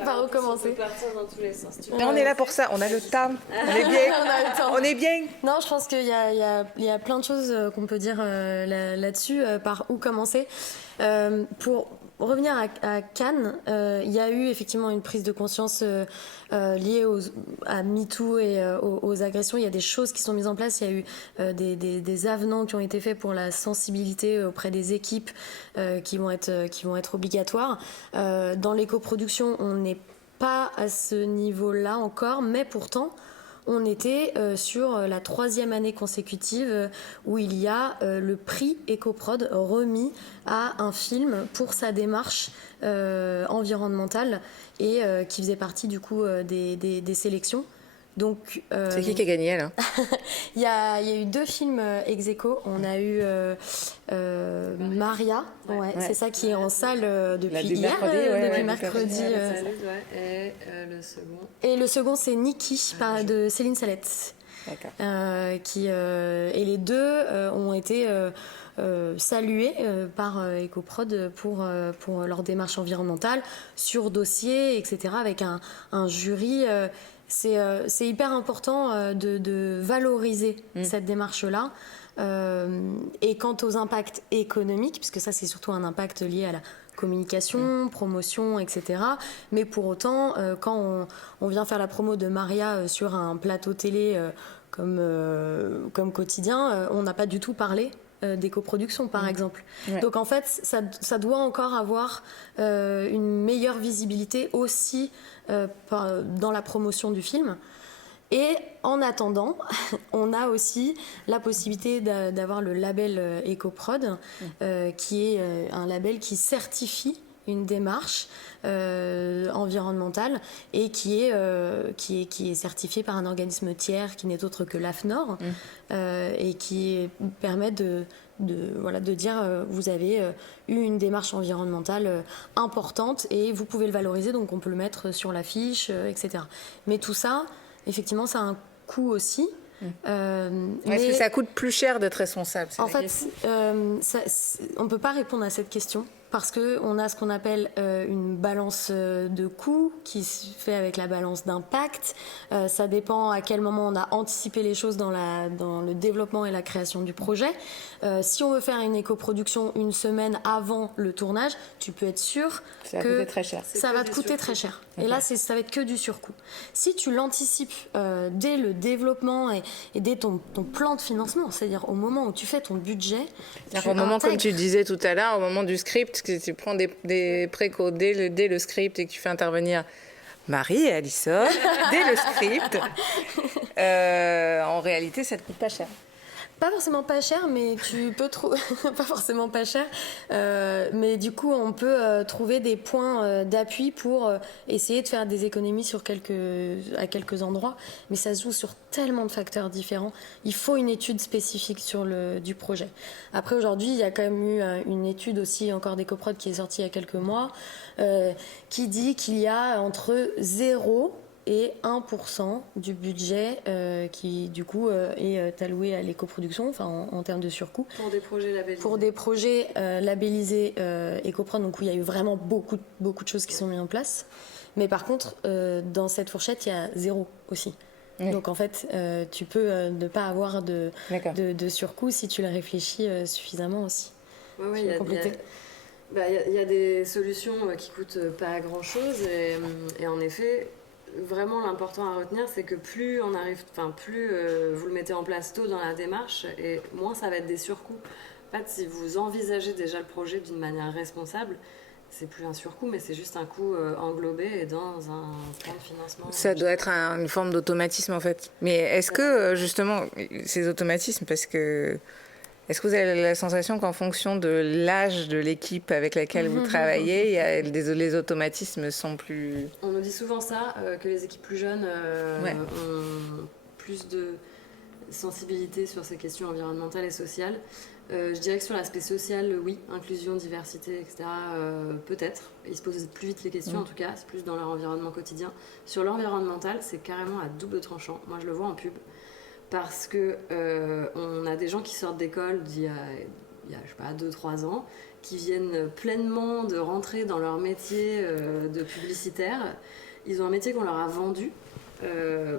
On va recommencer. On peut partir dans tous les sens. Mais on est là pour ça, on a le temps, on est bien, On a le temps. on est bien. Non, je pense qu'il y a plein de choses qu'on peut dire là-dessus, par où commencer. Pour revenir à Cannes, il y a eu effectivement une prise de conscience liée à MeToo et aux agressions. Il y a des choses qui sont mises en place. Il y a eu des avenants qui ont été faits pour la sensibilité auprès des équipes qui vont être obligatoires. Dans l'éco-production, on n'est pas à ce niveau-là encore, mais pourtant, on était sur la 3e année consécutive où il y a le prix EcoProd remis à un film pour sa démarche environnementale et qui faisait partie du coup des sélections. Donc, c'est qui a gagné là? Il y a eu 2 films ex aequo. On a eu Maria, c'est ça qui est en salle depuis hier, depuis mercredi. Et le second, c'est Nikki de Céline Salette. Et les 2 ont été salués par EcoProd pour leur démarche environnementale sur dossier, etc., avec un jury. C'est hyper important de valoriser cette démarche-là. Et quant aux impacts économiques, puisque ça c'est surtout un impact lié à la communication, promotion, etc. Mais pour autant, quand on vient faire la promo de Maria sur un plateau télé comme quotidien, on n'a pas du tout parlé d'éco-production par exemple. Donc en fait ça doit encore avoir une meilleure visibilité aussi dans la promotion du film. Et en attendant, on a aussi la possibilité d'avoir le label EcoProd, qui est un label qui certifie une démarche environnementale et qui est certifié par un organisme tiers qui n'est autre que l'AFNOR et qui permet de dire vous avez eu une démarche environnementale importante et vous pouvez le valoriser, donc on peut le mettre sur l'affiche, etc. Mais tout ça, effectivement, ça a un coût aussi. Est-ce que ça coûte plus cher d'être responsable? En fait, on ne peut pas répondre à cette question parce qu'on a ce qu'on appelle une balance de coûts qui se fait avec la balance d'impact. Ça dépend à quel moment on a anticipé les choses dans le développement et la création du projet. Si on veut faire une éco-production une semaine avant le tournage, tu peux être sûr que ça va te coûter très cher. Et là, ça va être que du surcoût. Si tu l'anticipes dès le développement et dès ton plan de financement, c'est-à-dire au moment où tu fais ton budget, au moment, comme tu disais tout à l'heure, au moment du script, que tu prends des précaux dès le script et que tu fais intervenir Marie et Alison dès le script, en réalité, ça ne te coûte pas cher. Pas forcément pas cher, mais tu peux trouver pas forcément pas cher, mais du coup on peut trouver des points d'appui pour essayer de faire des économies à quelques endroits, mais ça se joue sur tellement de facteurs différents. Il faut une étude spécifique du projet. Après aujourd'hui, il y a quand même eu une étude aussi encore d'EcoProd qui est sortie il y a quelques mois, qui dit qu'il y a entre 0 et 1% du budget qui, du coup, est alloué à l'éco-production, enfin, en termes de surcoût. Pour des projets labellisés. Pour des projets labellisés EcoProd, donc où il y a eu vraiment beaucoup de choses qui sont mises en place. Mais par contre, dans cette fourchette, il y a 0 aussi. Oui. Donc en fait, tu peux ne pas avoir de surcoût si tu le réfléchis suffisamment aussi. Oui, il y a des solutions qui coûtent pas grand-chose et en effet... Vraiment, l'important à retenir, c'est que plus vous le mettez en place tôt dans la démarche, et moins ça va être des surcoûts. En fait, si vous envisagez déjà le projet d'une manière responsable, c'est plus un surcoût, mais c'est juste un coût englobé et dans un plan de financement. Ça doit être une forme d'automatisme, en fait. Mais est-ce que, justement, ces automatismes, est-ce que vous avez la sensation qu'en fonction de l'âge de l'équipe avec laquelle vous travaillez, les automatismes sont plus... On nous dit souvent ça, que les équipes plus jeunes ont plus de sensibilité sur ces questions environnementales et sociales. Je dirais que sur l'aspect social, oui, inclusion, diversité, etc., peut-être. Ils se posent plus vite les questions, en tout cas, c'est plus dans leur environnement quotidien. Sur l'environnemental, c'est carrément à double tranchant. Moi, je le vois en pub. Parce que on a des gens qui sortent d'école d'il y a je sais pas, 2-3 ans, qui viennent pleinement de rentrer dans leur métier de publicitaire. Ils ont un métier qu'on leur a vendu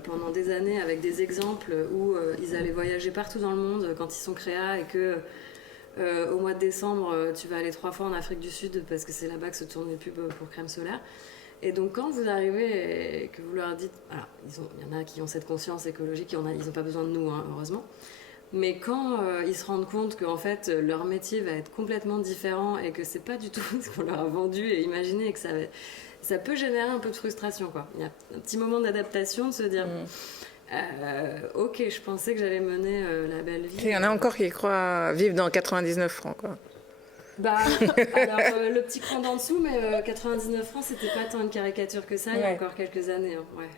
pendant des années avec des exemples où ils allaient voyager partout dans le monde quand ils sont créa et que au mois de décembre, tu vas aller 3 fois en Afrique du Sud parce que c'est là-bas que se tournent les pubs pour crème solaire. Et donc quand vous arrivez et que vous leur dites... Alors, il y en a qui ont cette conscience écologique, ils n'ont pas besoin de nous, hein, heureusement. Mais quand ils se rendent compte qu'en fait, leur métier va être complètement différent et que c'est pas du tout ce qu'on leur a vendu et imaginé et que ça peut générer un peu de frustration, quoi. Il y a un petit moment d'adaptation, de se dire... ok, je pensais que j'allais mener la belle vie. Il y en a encore qui croient vivre dans 99 francs, quoi. Bah, alors le petit cran d'en dessous, mais 99 francs, c'était pas tant une caricature que ça il y a encore quelques années. Hein, ouais.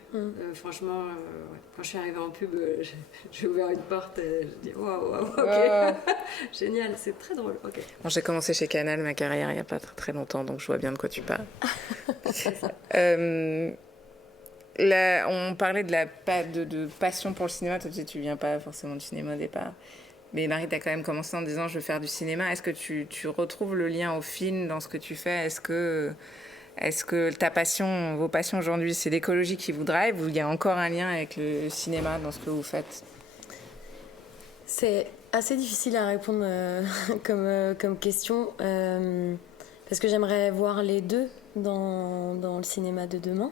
Franchement, ouais. Quand je suis arrivée en pub, j'ai ouvert une porte et j'ai dit waouh, ok, génial, c'est très drôle. Okay. Bon, j'ai commencé chez Canal ma carrière il n'y a pas très, très longtemps, donc je vois bien de quoi tu parles. Là, on parlait de passion pour le cinéma. Toi, tu viens pas forcément du cinéma au départ. Mais Marie, tu as quand même commencé en disant je veux faire du cinéma. Est-ce que tu retrouves le lien au film dans ce que tu fais? Est-ce que vos passions aujourd'hui, c'est l'écologie qui vous drive ou il y a encore un lien avec le cinéma dans ce que vous faites? C'est assez difficile à répondre comme question parce que j'aimerais voir les deux dans le cinéma de demain.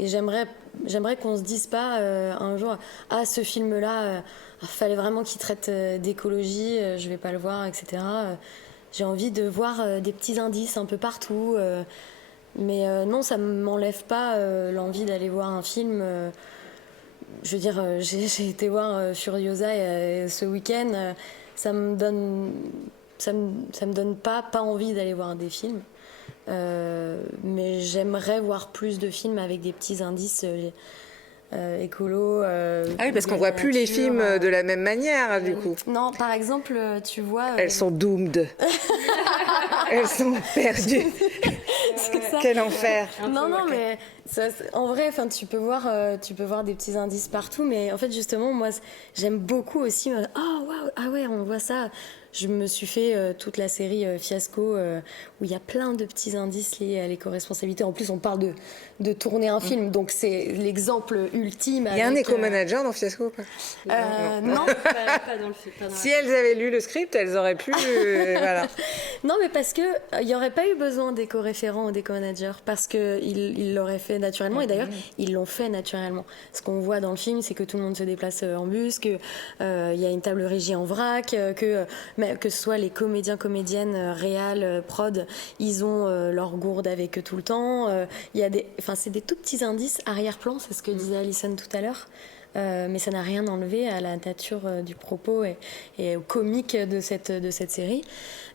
Et j'aimerais qu'on se dise pas un jour ce film-là fallait vraiment qu'il traite d'écologie, je vais pas le voir, etc. J'ai envie de voir des petits indices un peu partout, mais non, ça m'enlève pas l'envie d'aller voir un film. Je veux dire, j'ai été voir Furiosa ce week-end, ça me donne pas envie d'aller voir des films. Mais j'aimerais voir plus de films avec des petits indices écolo. Oui, parce qu'on voit plus les films de la même manière, du coup. Non, par exemple, tu vois... Elles sont doomed. Elles sont perdues. Quel enfer. Non, mais ça, en vrai, tu peux voir des petits indices partout, mais en fait, justement, moi, j'aime beaucoup aussi... ah ouais, on voit ça. Je me suis fait toute la série Fiasco où il y a plein de petits indices liés à l'éco-responsabilité. En plus, on parle de tourner un film, donc c'est l'exemple ultime. Il y a un éco-manager dans Fiasco ou pas? Non. Pas dans le film. Si elles avaient lu le script, elles auraient pu... voilà. Non, mais parce qu'il n'y aurait pas eu besoin d'éco-référents ou d'éco-managers, parce qu'ils l'auraient fait naturellement, et d'ailleurs, ils l'ont fait naturellement. Ce qu'on voit dans le film, c'est que tout le monde se déplace en bus, qu'il y a une table régie en vrac, que ce soit les comédiens, comédiennes, réal, prod, ils ont leur gourde avec eux tout le temps. C'est des tout petits indices arrière-plan, c'est ce que disait Alison tout à l'heure. Mais ça n'a rien enlevé à la nature du propos et au comique de cette série.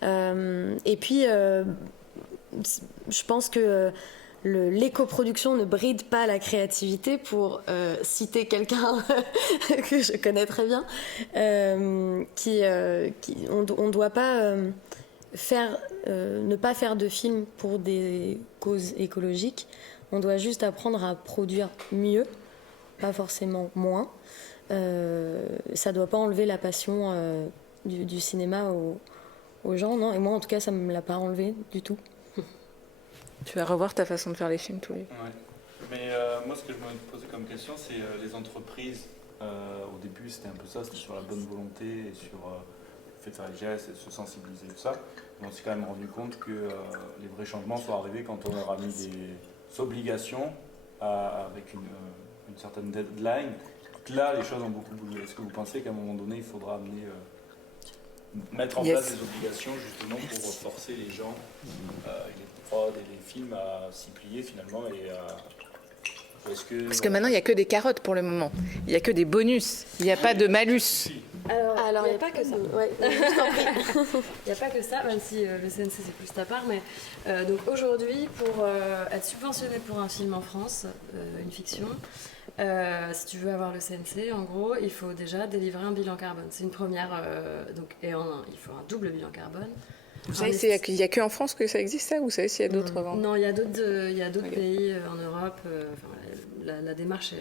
Et puis, je pense que l'éco-production ne bride pas la créativité, pour citer quelqu'un que je connais très bien, on ne doit pas ne pas faire de films pour des causes écologiques. On doit juste apprendre à produire mieux, pas forcément moins. Ça ne doit pas enlever la passion du cinéma aux gens, non. Et moi, en tout cas, ça ne me l'a pas enlevé du tout. Tu vas revoir ta façon de faire les films, tous les... Ouais. Mais moi, ce que je me posais comme question, c'est les entreprises. Au début, c'était un peu ça, c'était sur la bonne volonté et sur le fait de faire les gestes et de se sensibiliser, tout ça. Mais on s'est quand même rendu compte que les vrais changements sont arrivés quand on leur a mis des obligations avec une certaine deadline. Donc là, les choses ont beaucoup bougé. Est-ce que vous pensez qu'à un moment donné, il faudra mettre en place des obligations justement pour forcer les gens, les prods et les films à s'y plier finalement parce que maintenant, il n'y a que des carottes pour le moment. Il n'y a que des bonus. Il n'y a pas de malus. Alors il n'y a pas que ça. Ouais, il n'y a pas que ça, même si le CNC c'est plus ta part. Mais donc aujourd'hui, pour être subventionné pour un film en France, une fiction, si tu veux avoir le CNC, en gros, il faut déjà délivrer un bilan carbone. C'est une première. Il faut un double bilan carbone. Vous savez qu'il n'y a qu'en France que ça existe, ça? Ou vous savez s'il y a d'autres ventes? Non, il y a d'autres pays en Europe. La démarche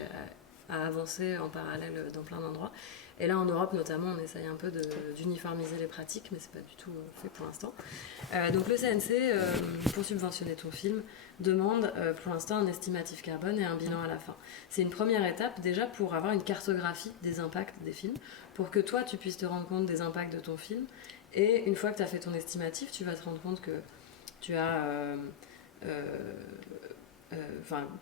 à avancer en parallèle dans plein d'endroits. Et là, en Europe notamment, on essaye un peu d'uniformiser les pratiques, mais c'est pas du tout fait pour l'instant. Donc le CNC, pour subventionner ton film, demande pour l'instant un estimatif carbone et un bilan à la fin. C'est une première étape déjà pour avoir une cartographie des impacts des films, pour que toi, tu puisses te rendre compte des impacts de ton film. Et une fois que tu as fait ton estimatif, tu vas te rendre compte que tu as...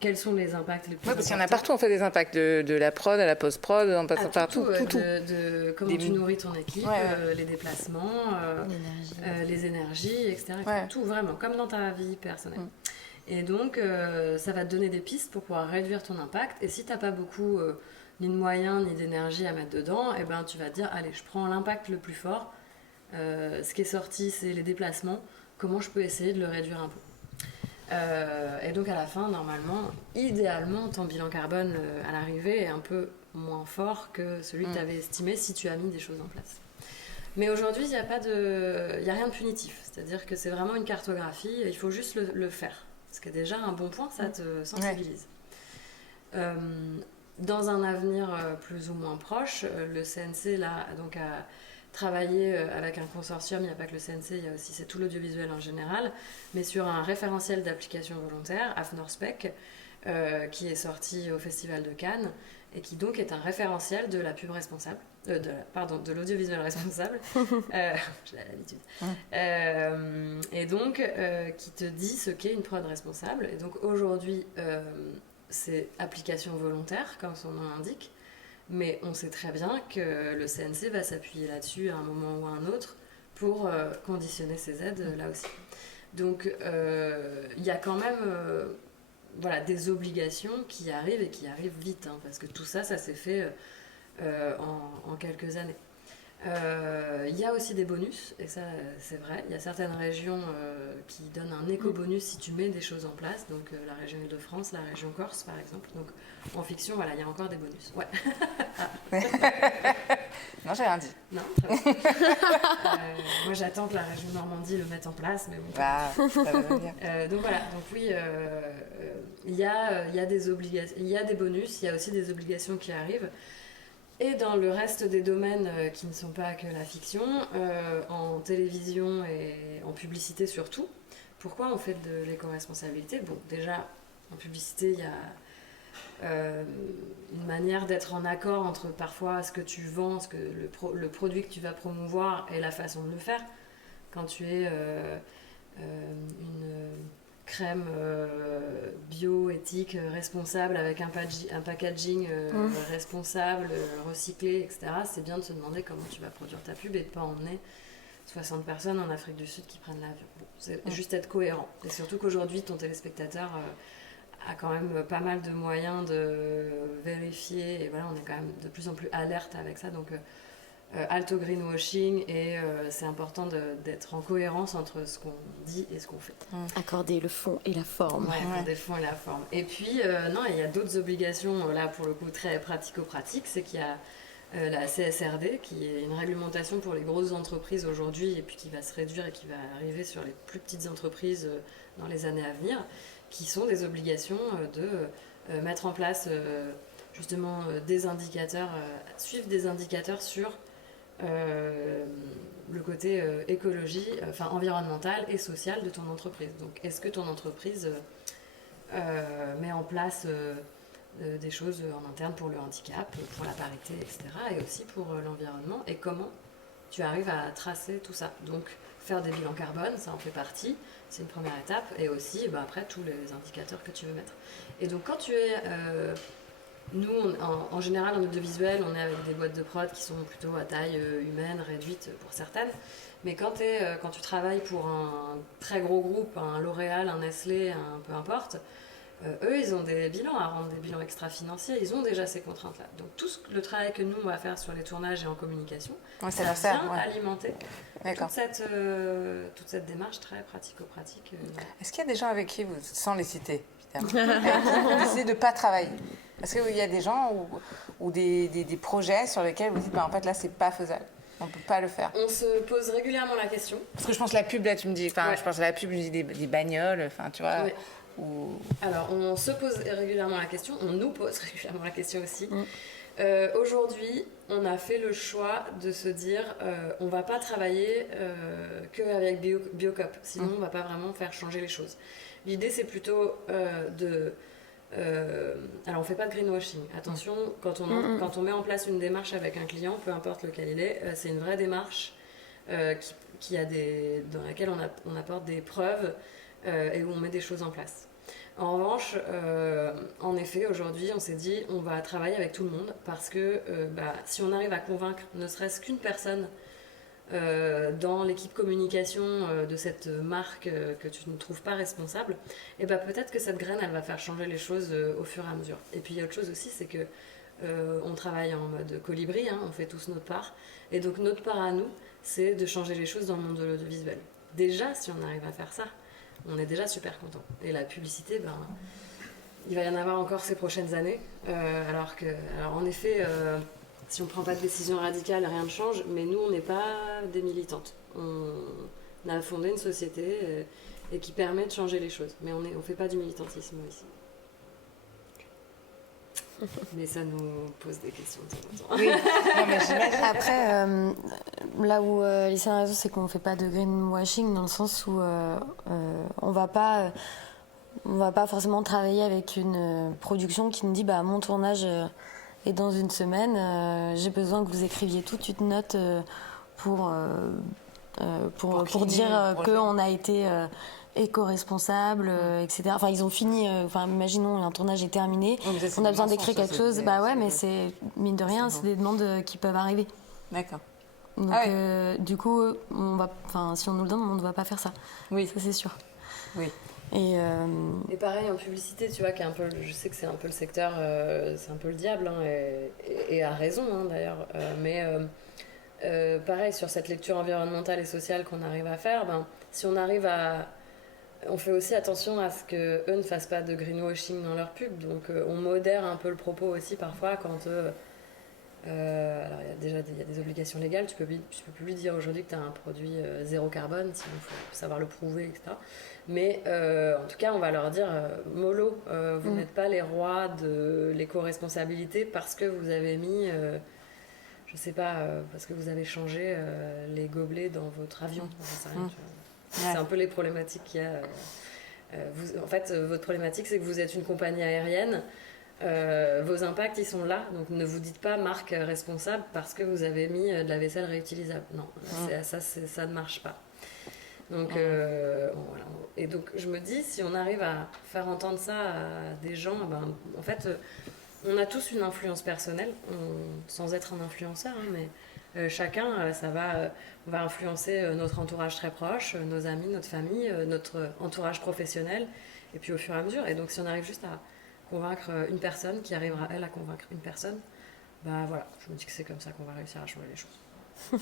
quels sont les impacts les plus parce qu'il y en a partout, on fait des impacts de la prod à la post-prod, en passant partout. Tout. De comment tu nourris ton équipe, les déplacements, les énergies, etc. Tout, vraiment, comme dans ta vie personnelle. Et donc, ça va te donner des pistes pour pouvoir réduire ton impact. Et si tu n'as pas beaucoup ni de moyens, ni d'énergie à mettre dedans, eh ben, tu vas te dire, allez, je prends l'impact le plus fort. Ce qui est sorti, c'est les déplacements. Comment je peux essayer de le réduire un peu? Et donc à la fin, normalement, idéalement, ton bilan carbone à l'arrivée est un peu moins fort que celui que tu avais estimé si tu as mis des choses en place. Mais aujourd'hui, il n'y a rien de punitif. C'est-à-dire que c'est vraiment une cartographie, il faut juste le faire. Ce qui est déjà un bon point, ça te sensibilise. Dans un avenir plus ou moins proche, le CNC là, donc, a travaillé avec un consortium, il n'y a pas que le CNC, il y a aussi c'est tout l'audiovisuel en général, mais sur un référentiel d'application volontaire, AFNORSPEC, qui est sorti au Festival de Cannes, et qui donc est un référentiel de la pub responsable, de l'audiovisuel responsable, j'ai l'habitude, et donc qui te dit ce qu'est une prod responsable. Et donc aujourd'hui, c'est application volontaire, comme son nom l'indique, mais on sait très bien que le CNC va s'appuyer là-dessus à un moment ou à un autre pour conditionner ses aides là aussi. Donc il y a quand même des obligations qui arrivent et qui arrivent vite, parce que tout ça s'est fait en quelques années. Il y a aussi des bonus, et ça c'est vrai, il y a certaines régions qui donnent un éco-bonus si tu mets des choses en place, donc la région Île-de-France, la région Corse par exemple, donc en fiction, voilà, il y a encore des bonus. Ouais. Non, j'ai rien dit. Non, très bien. Moi j'attends que la région Normandie le mette en place, mais bon. Ça va venir. Donc voilà, donc oui, il y a des obligations, il y a des bonus, il y a aussi des obligations qui arrivent. Et dans le reste des domaines qui ne sont pas que la fiction, en télévision et en publicité surtout, pourquoi on fait de l'éco-responsabilité? Bon, déjà, en publicité, il y a une manière d'être en accord entre parfois ce que tu vends, le produit que tu vas promouvoir et la façon de le faire. Quand tu es une crème bio, éthique, responsable, avec un packaging responsable, recyclé, etc. C'est bien de se demander comment tu vas produire ta pub et de ne pas emmener 60 personnes en Afrique du Sud qui prennent l'avion. Bon, c'est juste être cohérent. Et surtout qu'aujourd'hui, ton téléspectateur a quand même pas mal de moyens de vérifier. Et voilà, on est quand même de plus en plus alerte avec ça. Donc, alto greenwashing, et c'est important d'être en cohérence entre ce qu'on dit et ce qu'on fait. Accorder le fond et la forme. Accorder le fond et la forme. Et puis, non, il y a d'autres obligations, là, pour le coup, très pratico-pratiques. C'est qu'il y a la CSRD, qui est une réglementation pour les grosses entreprises aujourd'hui, et puis qui va se réduire et qui va arriver sur les plus petites entreprises dans les années à venir, qui sont des obligations de mettre en place justement des indicateurs, suivre des indicateurs sur le côté écologie, environnemental et social de ton entreprise. Donc, est-ce que ton entreprise met en place des choses en interne pour le handicap, pour la parité, etc., et aussi pour l'environnement, et comment tu arrives à tracer tout ça? Donc, faire des bilans carbone, ça en fait partie, c'est une première étape, et aussi après tous les indicateurs que tu veux mettre. Et donc, quand tu es... nous, en général, en audiovisuel, on est avec des boîtes de prod qui sont plutôt à taille humaine, réduite pour certaines. Mais quand tu travailles pour un très gros groupe, un L'Oréal, un Nestlé, peu importe, eux, ils ont des bilans à rendre, des bilans extra-financiers. Ils ont déjà ces contraintes-là. Donc, tout le travail que nous, on va faire sur les tournages et en communication, ça vient alimenter toute cette démarche très pratico-pratique. Est-ce qu'il y a des gens avec qui, sans les citer, vous décidez de ne pas travailler? Est-ce qu'il y a des gens ou des projets sur lesquels vous dites en fait là c'est pas faisable, on peut pas le faire? On se pose régulièrement la question. Parce que je pense à la pub, là tu me dis, je pense à la pub, je me dis des bagnoles, tu vois. Oui. Alors, on se pose régulièrement la question, on nous pose régulièrement la question aussi. Aujourd'hui, on a fait le choix de se dire on va pas travailler qu'avec Biocop, sinon on va pas vraiment faire changer les choses. L'idée, c'est plutôt alors on fait pas de greenwashing, attention, quand on met en place une démarche avec un client, peu importe lequel il est, c'est une vraie démarche dans laquelle on apporte des preuves et où on met des choses en place. En revanche, en effet, aujourd'hui, on s'est dit on va travailler avec tout le monde parce que si on arrive à convaincre ne serait-ce qu'une personne dans l'équipe communication de cette marque que tu ne trouves pas responsable, et peut-être que cette graine, elle va faire changer les choses au fur et à mesure. Et puis il y a autre chose aussi, c'est que on travaille en mode colibri, on fait tous notre part. Et donc notre part à nous, c'est de changer les choses dans le monde de l'audiovisuel. Déjà, si on arrive à faire ça, on est déjà super content. Et la publicité, il va y en avoir encore ces prochaines années. Alors en effet, si on ne prend pas de décision radicale, rien ne change. Mais nous, on n'est pas des militantes. On a fondé une société et qui permet de changer les choses. Mais on ne fait pas du militantisme ici. Mais ça nous pose des questions de temps en temps. Oui, non, mais après, là où Lisa a raison, c'est qu'on ne fait pas de greenwashing dans le sens où on va pas forcément travailler avec une production qui nous dit mon tournage est dans une semaine, j'ai besoin que vous écriviez toute une note pour dire qu'on a été éco-responsable, etc. Enfin, ils ont fini, imaginons, un tournage est terminé, on a besoin d'écrire quelque chose, mais c'est, mine de rien, c'est des demandes qui peuvent arriver. D'accord. Donc, du coup, si on nous le donne, on ne va pas faire ça. Oui. Ça, c'est sûr. Oui. Et pareil en publicité, tu vois, je sais que c'est un peu le secteur, c'est un peu le diable, et à raison d'ailleurs, pareil sur cette lecture environnementale et sociale qu'on arrive à faire, si on arrive on fait aussi attention à ce qu'eux ne fassent pas de greenwashing dans leur pub, donc on modère un peu le propos aussi parfois quand alors il y a des obligations légales, tu peux plus lui dire aujourd'hui que tu as un produit zéro carbone, sinon il faut savoir le prouver, etc. Mais en tout cas, on va leur dire mollo, vous n'êtes pas les rois de l'éco-responsabilité parce que vous avez mis, je sais pas, parce que vous avez changé les gobelets dans votre avion. C'est un peu les problématiques qu'il y a. En fait, votre problématique, c'est que vous êtes une compagnie aérienne. Vos impacts, ils sont là. Donc ne vous dites pas marque responsable parce que vous avez mis de la vaisselle réutilisable. Non, ça ne marche pas. Donc, voilà. Et donc je me dis, si on arrive à faire entendre ça à des gens, en fait, on a tous une influence personnelle, sans être un influenceur, mais chacun, on va influencer notre entourage très proche, nos amis, notre famille, notre entourage professionnel, et puis au fur et à mesure. Et donc si on arrive juste à convaincre une personne, qui arrivera elle à convaincre une personne, voilà, je me dis que c'est comme ça qu'on va réussir à changer les choses.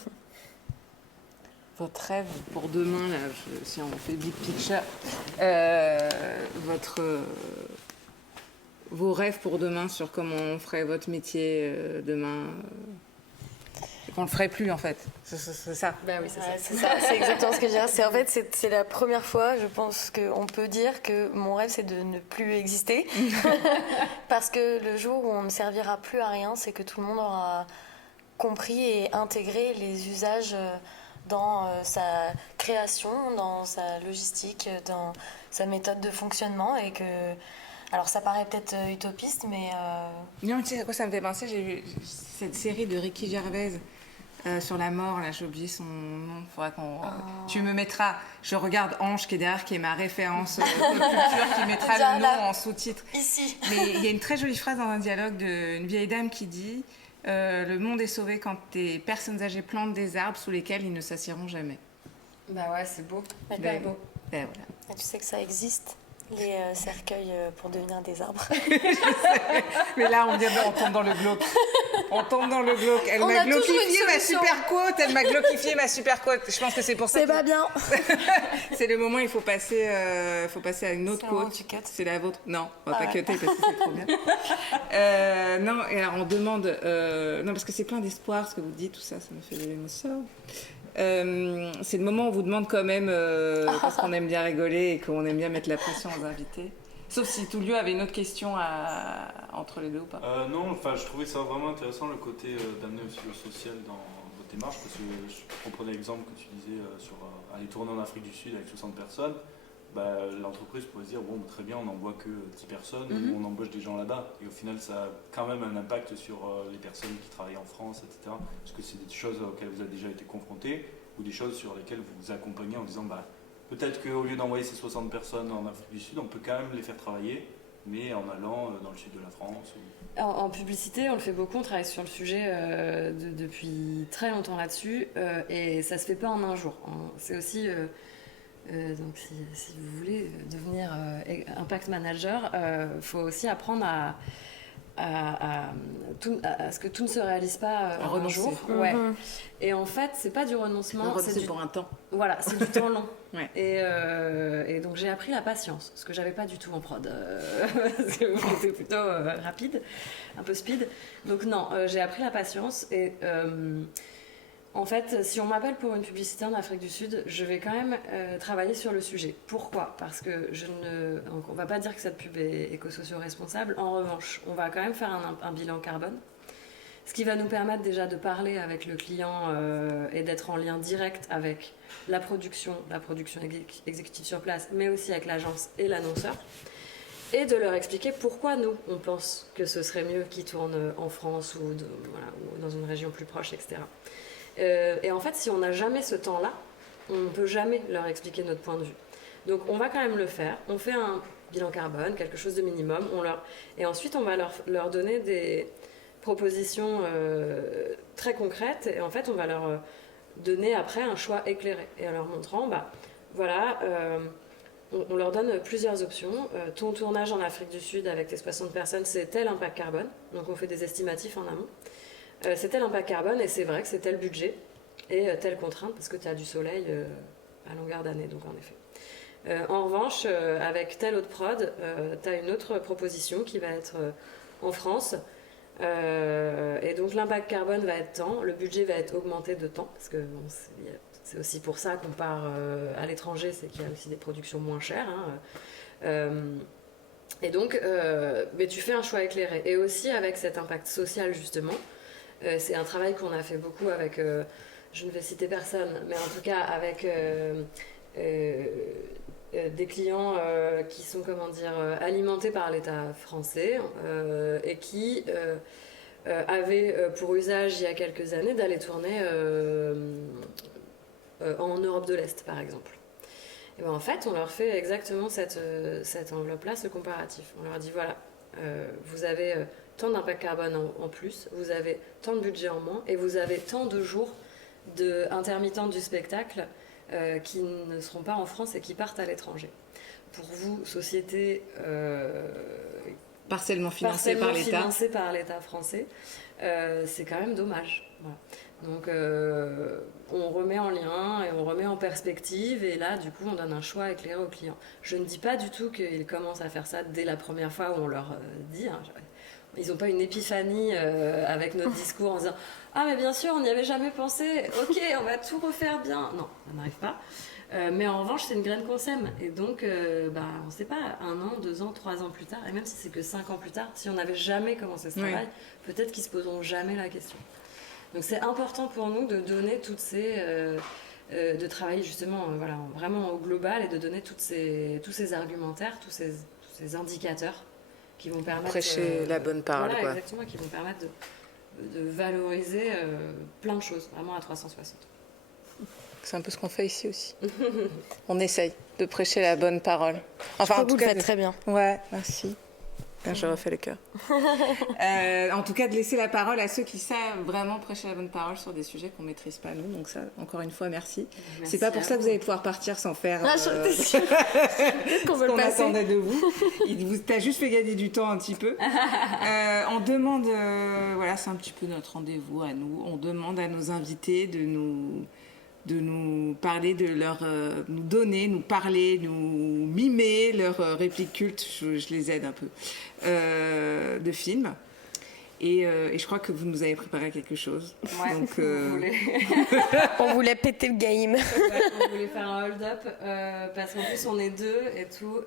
Votre rêve pour demain, là, si on fait big picture, vos rêves pour demain sur comment on ferait votre métier demain, qu'on le ferait plus en fait, c'est ça. Oui, c'est ça. C'est ça, c'est exactement ce que je veux dire. C'est la première fois, je pense qu'on peut dire que mon rêve c'est de ne plus exister, parce que le jour où on ne servira plus à rien, c'est que tout le monde aura compris et intégré les usages dans sa création, dans sa logistique, dans sa méthode de fonctionnement, et que... Alors ça paraît peut-être utopiste, mais... Non, tu sais à quoi ça me fait penser? J'ai vu cette série de Ricky Gervais sur la mort, là j'ai oublié son nom, faudra qu'on... Tu me mettras, je regarde Ange qui est derrière, qui est ma référence de culture, qui mettra le nom en sous-titre. Ici. Mais il y a une très jolie phrase dans un dialogue d'une vieille dame qui dit... le monde est sauvé quand des personnes âgées plantent des arbres sous lesquels ils ne s'assieront jamais. C'est beau. Hyper beau. Voilà. Et tu sais que ça existe, les cercueils pour devenir des arbres. Mais là, on tombe dans le glauque. On tombe dans le glauque. Elle m'a glorifié ma super quote. Elle m'a glorifié ma super quote. Je pense que c'est pour ça. C'est pas bien. C'est le moment où il faut passer à une autre quote. C'est la vôtre. Non, on va pas cutter parce que c'est trop bien. Non, et alors on demande. Non, parce que c'est plein d'espoir ce que vous dites, tout ça, ça me fait de l'émotion. C'est le moment où on vous demande quand même, parce qu'on aime bien rigoler et qu'on aime bien mettre la pression aux invités. Sauf si Tullio avait une autre question entre les deux ou pas. Non, enfin, je trouvais ça vraiment intéressant le côté d'amener aussi le social dans votre démarche, parce que je comprenais l'exemple que tu disais sur aller tourner en Afrique du Sud avec 60 personnes. Bah, l'entreprise pourrait se dire bon, très bien, on n'envoie que 10 personnes, ou on embauche des gens là-bas. Et au final, ça a quand même un impact sur les personnes qui travaillent en France, etc. Est-ce que c'est des choses auxquelles vous avez déjà été confrontés, ou des choses sur lesquelles vous vous accompagnez en disant bah, peut-être qu'au lieu d'envoyer ces 60 personnes en Afrique du Sud, on peut quand même les faire travailler, mais en allant dans le sud de la France En publicité, on le fait beaucoup, on travaille sur le sujet depuis très longtemps là-dessus, et ça se fait pas en un jour. C'est aussi... donc si vous voulez devenir impact manager, faut aussi apprendre à ce que tout ne se réalise pas en un jour. Ouais. Et en fait, c'est pas du renoncement, c'est pour un temps. Voilà, c'est du temps long. Ouais. Et donc j'ai appris la patience, ce que j'avais pas du tout en prod, parce que j'étais plutôt rapide, un peu speed. Donc non, j'ai appris la patience et en fait, si on m'appelle pour une publicité en Afrique du Sud, je vais quand même travailler sur le sujet. Pourquoi ? Parce que on ne va pas dire que cette pub est éco-socio-responsable. En revanche, on va quand même faire un bilan carbone. Ce qui va nous permettre déjà de parler avec le client et d'être en lien direct avec la production exécutive sur place, mais aussi avec l'agence et l'annonceur. Et de leur expliquer pourquoi nous, on pense que ce serait mieux qu'ils tournent en France ou dans une région plus proche, etc. Et en fait, si on n'a jamais ce temps-là, on ne peut jamais leur expliquer notre point de vue. Donc on va quand même le faire. On fait un bilan carbone, quelque chose de minimum. Et ensuite, on va leur donner des propositions très concrètes. Et en fait, on va leur donner après un choix éclairé. Et en leur montrant, on leur donne plusieurs options. Ton tournage en Afrique du Sud avec tes 60 personnes, c'est tel impact carbone. Donc on fait des estimatifs en amont. C'est tel impact carbone et c'est vrai que c'est tel budget et telle contrainte parce que tu as du soleil à longueur d'année, donc en effet. En revanche, avec telle autre prod, tu as une autre proposition qui va être en France et donc l'impact carbone va être tant, le budget va être augmenté de temps parce que c'est aussi pour ça qu'on part à l'étranger, c'est qu'il y a aussi des productions moins chères. Et donc, mais tu fais un choix éclairé. Et aussi avec cet impact social justement, c'est un travail qu'on a fait beaucoup avec, je ne vais citer personne, mais en tout cas avec des clients qui sont, alimentés par l'État français et qui avaient pour usage il y a quelques années d'aller tourner en Europe de l'Est, par exemple. Et ben en fait, on leur fait exactement cette enveloppe-là, ce comparatif. On leur dit voilà, vous avez tant d'impact carbone en plus, vous avez tant de budget en moins et vous avez tant de jours d'intermittents du spectacle qui ne seront pas en France et qui partent à l'étranger. Pour vous, société partiellement financée par l'État français, c'est quand même dommage. Voilà. Donc on remet en lien et on remet en perspective et là du coup on donne un choix éclairé aux clients. Je ne dis pas du tout qu'ils commencent à faire ça dès la première fois où on leur dit. Ils n'ont pas une épiphanie avec notre discours en disant « Ah mais bien sûr, on n'y avait jamais pensé, ok, on va tout refaire bien ». Non, ça n'arrive pas. Mais en revanche, c'est une graine qu'on sème. Et donc, on ne sait pas, 1 an, 2 ans, 3 ans plus tard, et même si c'est que 5 ans plus tard, si on n'avait jamais commencé ce travail, peut-être qu'ils ne se poseront jamais la question. Donc c'est important pour nous de donner toutes ces... de travailler justement vraiment au global et de donner tous ces argumentaires, tous ces indicateurs qui vont permettre... Prêcher la bonne parole. Voilà, exactement, qui vont permettre de valoriser plein de choses, vraiment à 360. C'est un peu ce qu'on fait ici aussi. On essaye de prêcher la bonne parole. Enfin, en tout cas, vous le faites très bien. Ouais, merci. Je refais le cœur. En tout cas, de laisser la parole à ceux qui savent vraiment prêcher la bonne parole sur des sujets qu'on ne maîtrise pas, nous. Donc ça, encore une fois, merci. C'est pas pour ça que vous allez pouvoir partir sans faire... Peut-être qu'on veut le passer. On attendait de vous. T'as juste fait gagner du temps un petit peu. On demande... c'est un petit peu notre rendez-vous à nous. On demande à nos invités de nous parler, nous donner, nous parler, nous mimer leurs répliques cultes, je les aide un peu, de films. Et je crois que vous nous avez préparé quelque chose. Ouais, Donc, On voulait péter le game. on voulait faire un hold-up parce qu'en plus on est deux et tout.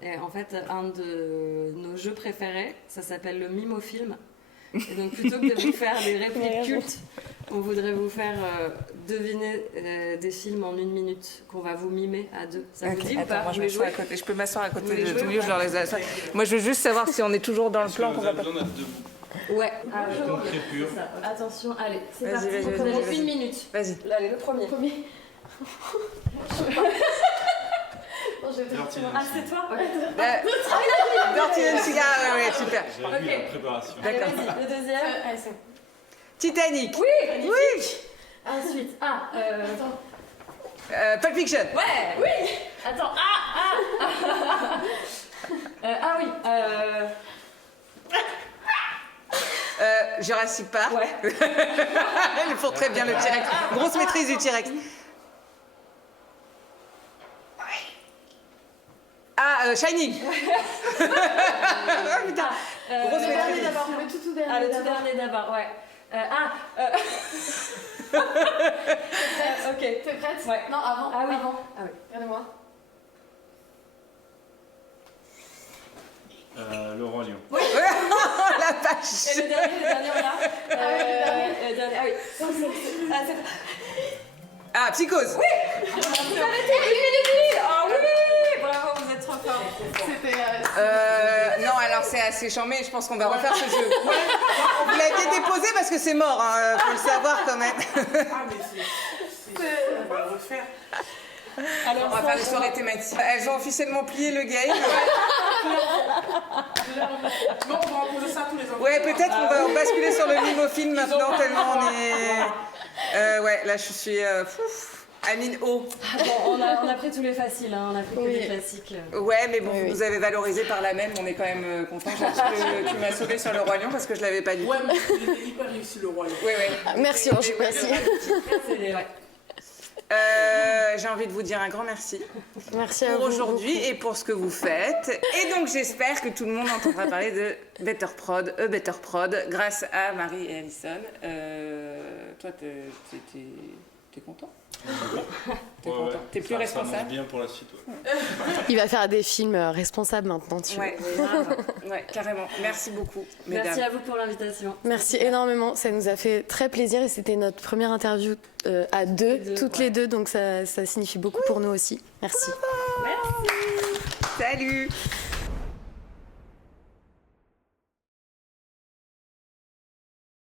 Et en fait, un de nos jeux préférés, ça s'appelle le mimofilm. Et donc plutôt que de vous faire des répliques cultes, on voudrait vous faire deviner des films en 1 minute qu'on va vous mimer à deux. Ça vous dit ou pas? Moi, je peux m'asseoir à côté Vous voulez de jouer Toumio, ou je leur laisse asseoir. Moi, je veux juste savoir si on est toujours dans le Est-ce plan que qu'on vous va avez pas... besoin d'être debout? Ouais. Concret pur. C'est ça. Attention, allez, c'est Vas-y, parti. vas-y, On vas-y, commence vas-y. 1 minute. Vas-y. Allez, le premier. Dirty Ah, c'est toi? Ok. Dirty Dancing, ah ouais, super. J'ai vu la préparation. Allez, D'accord. vas-y, le deuxième. Titanic. Oui. Oui. Ensuite, attends. Pulp Fiction. Ouais, oui. Attends, oui. Jurassic Park. Ouais. Ils font très bien le T-Rex. Grosse maîtrise du T-Rex. Ah, Shining. Ah, putain. Grosse Le maîtrise. dernier d'abord. Le tout dernier. Le tout dernier d'abord, ouais. Ok. T'es prête? Ouais. Non, avant. Ah oui. Avant. Ah oui. Regardez-moi. Le Roi Lion. Oh la Et vache. le dernier, on a. Le dernier. Ah oui. Ah, c'est. Ah, Psychose. Vous arrêtez 1 minute 10. Ah oui. Bravo, vous êtes trop forts. C'était. Non, alors c'est assez chambé, je pense qu'on va refaire ce jeu. Vous l'aviez déposé parce que c'est mort, hein, faut le savoir quand même. Ah, mais on va le refaire. Alors, On va faire des soirées thématiques. Elles ont officiellement plié le game. Non, on va imposer ça à tous les enfants. Ouais, peut-être on va basculer sur le mimofilm maintenant, tellement on est... ouais, là je suis... Amine O. Bon, on a pris tous les faciles, hein, on a pris que les classiques. Ouais, mais bon, vous nous avez valorisé par la même, on est quand même content. Tu m'as sauvé sur le Roi Lion parce que je l'avais pas dit. Ouais, mais il était hyper réussi le royaume. Ouais, ouais. Merci Ange, merci. Ouais. J'ai envie de vous dire un grand merci Merci à pour vous. aujourd'hui et pour ce que vous faites. Et donc j'espère que tout le monde entendra parler de Better Prod, Better Prod, grâce à Marie et Alison. Toi, t'es content? T'es content? T'es plus Ça responsable? marche bien pour la suite. Ouais. Il va faire des films responsables maintenant, tu vois. Ouais, ouais, carrément. Merci beaucoup, mesdames. Merci à vous pour l'invitation. Merci énormément, ça nous a fait très plaisir et c'était notre première interview à deux, toutes les deux, donc ça signifie beaucoup pour nous aussi. Merci. Salut.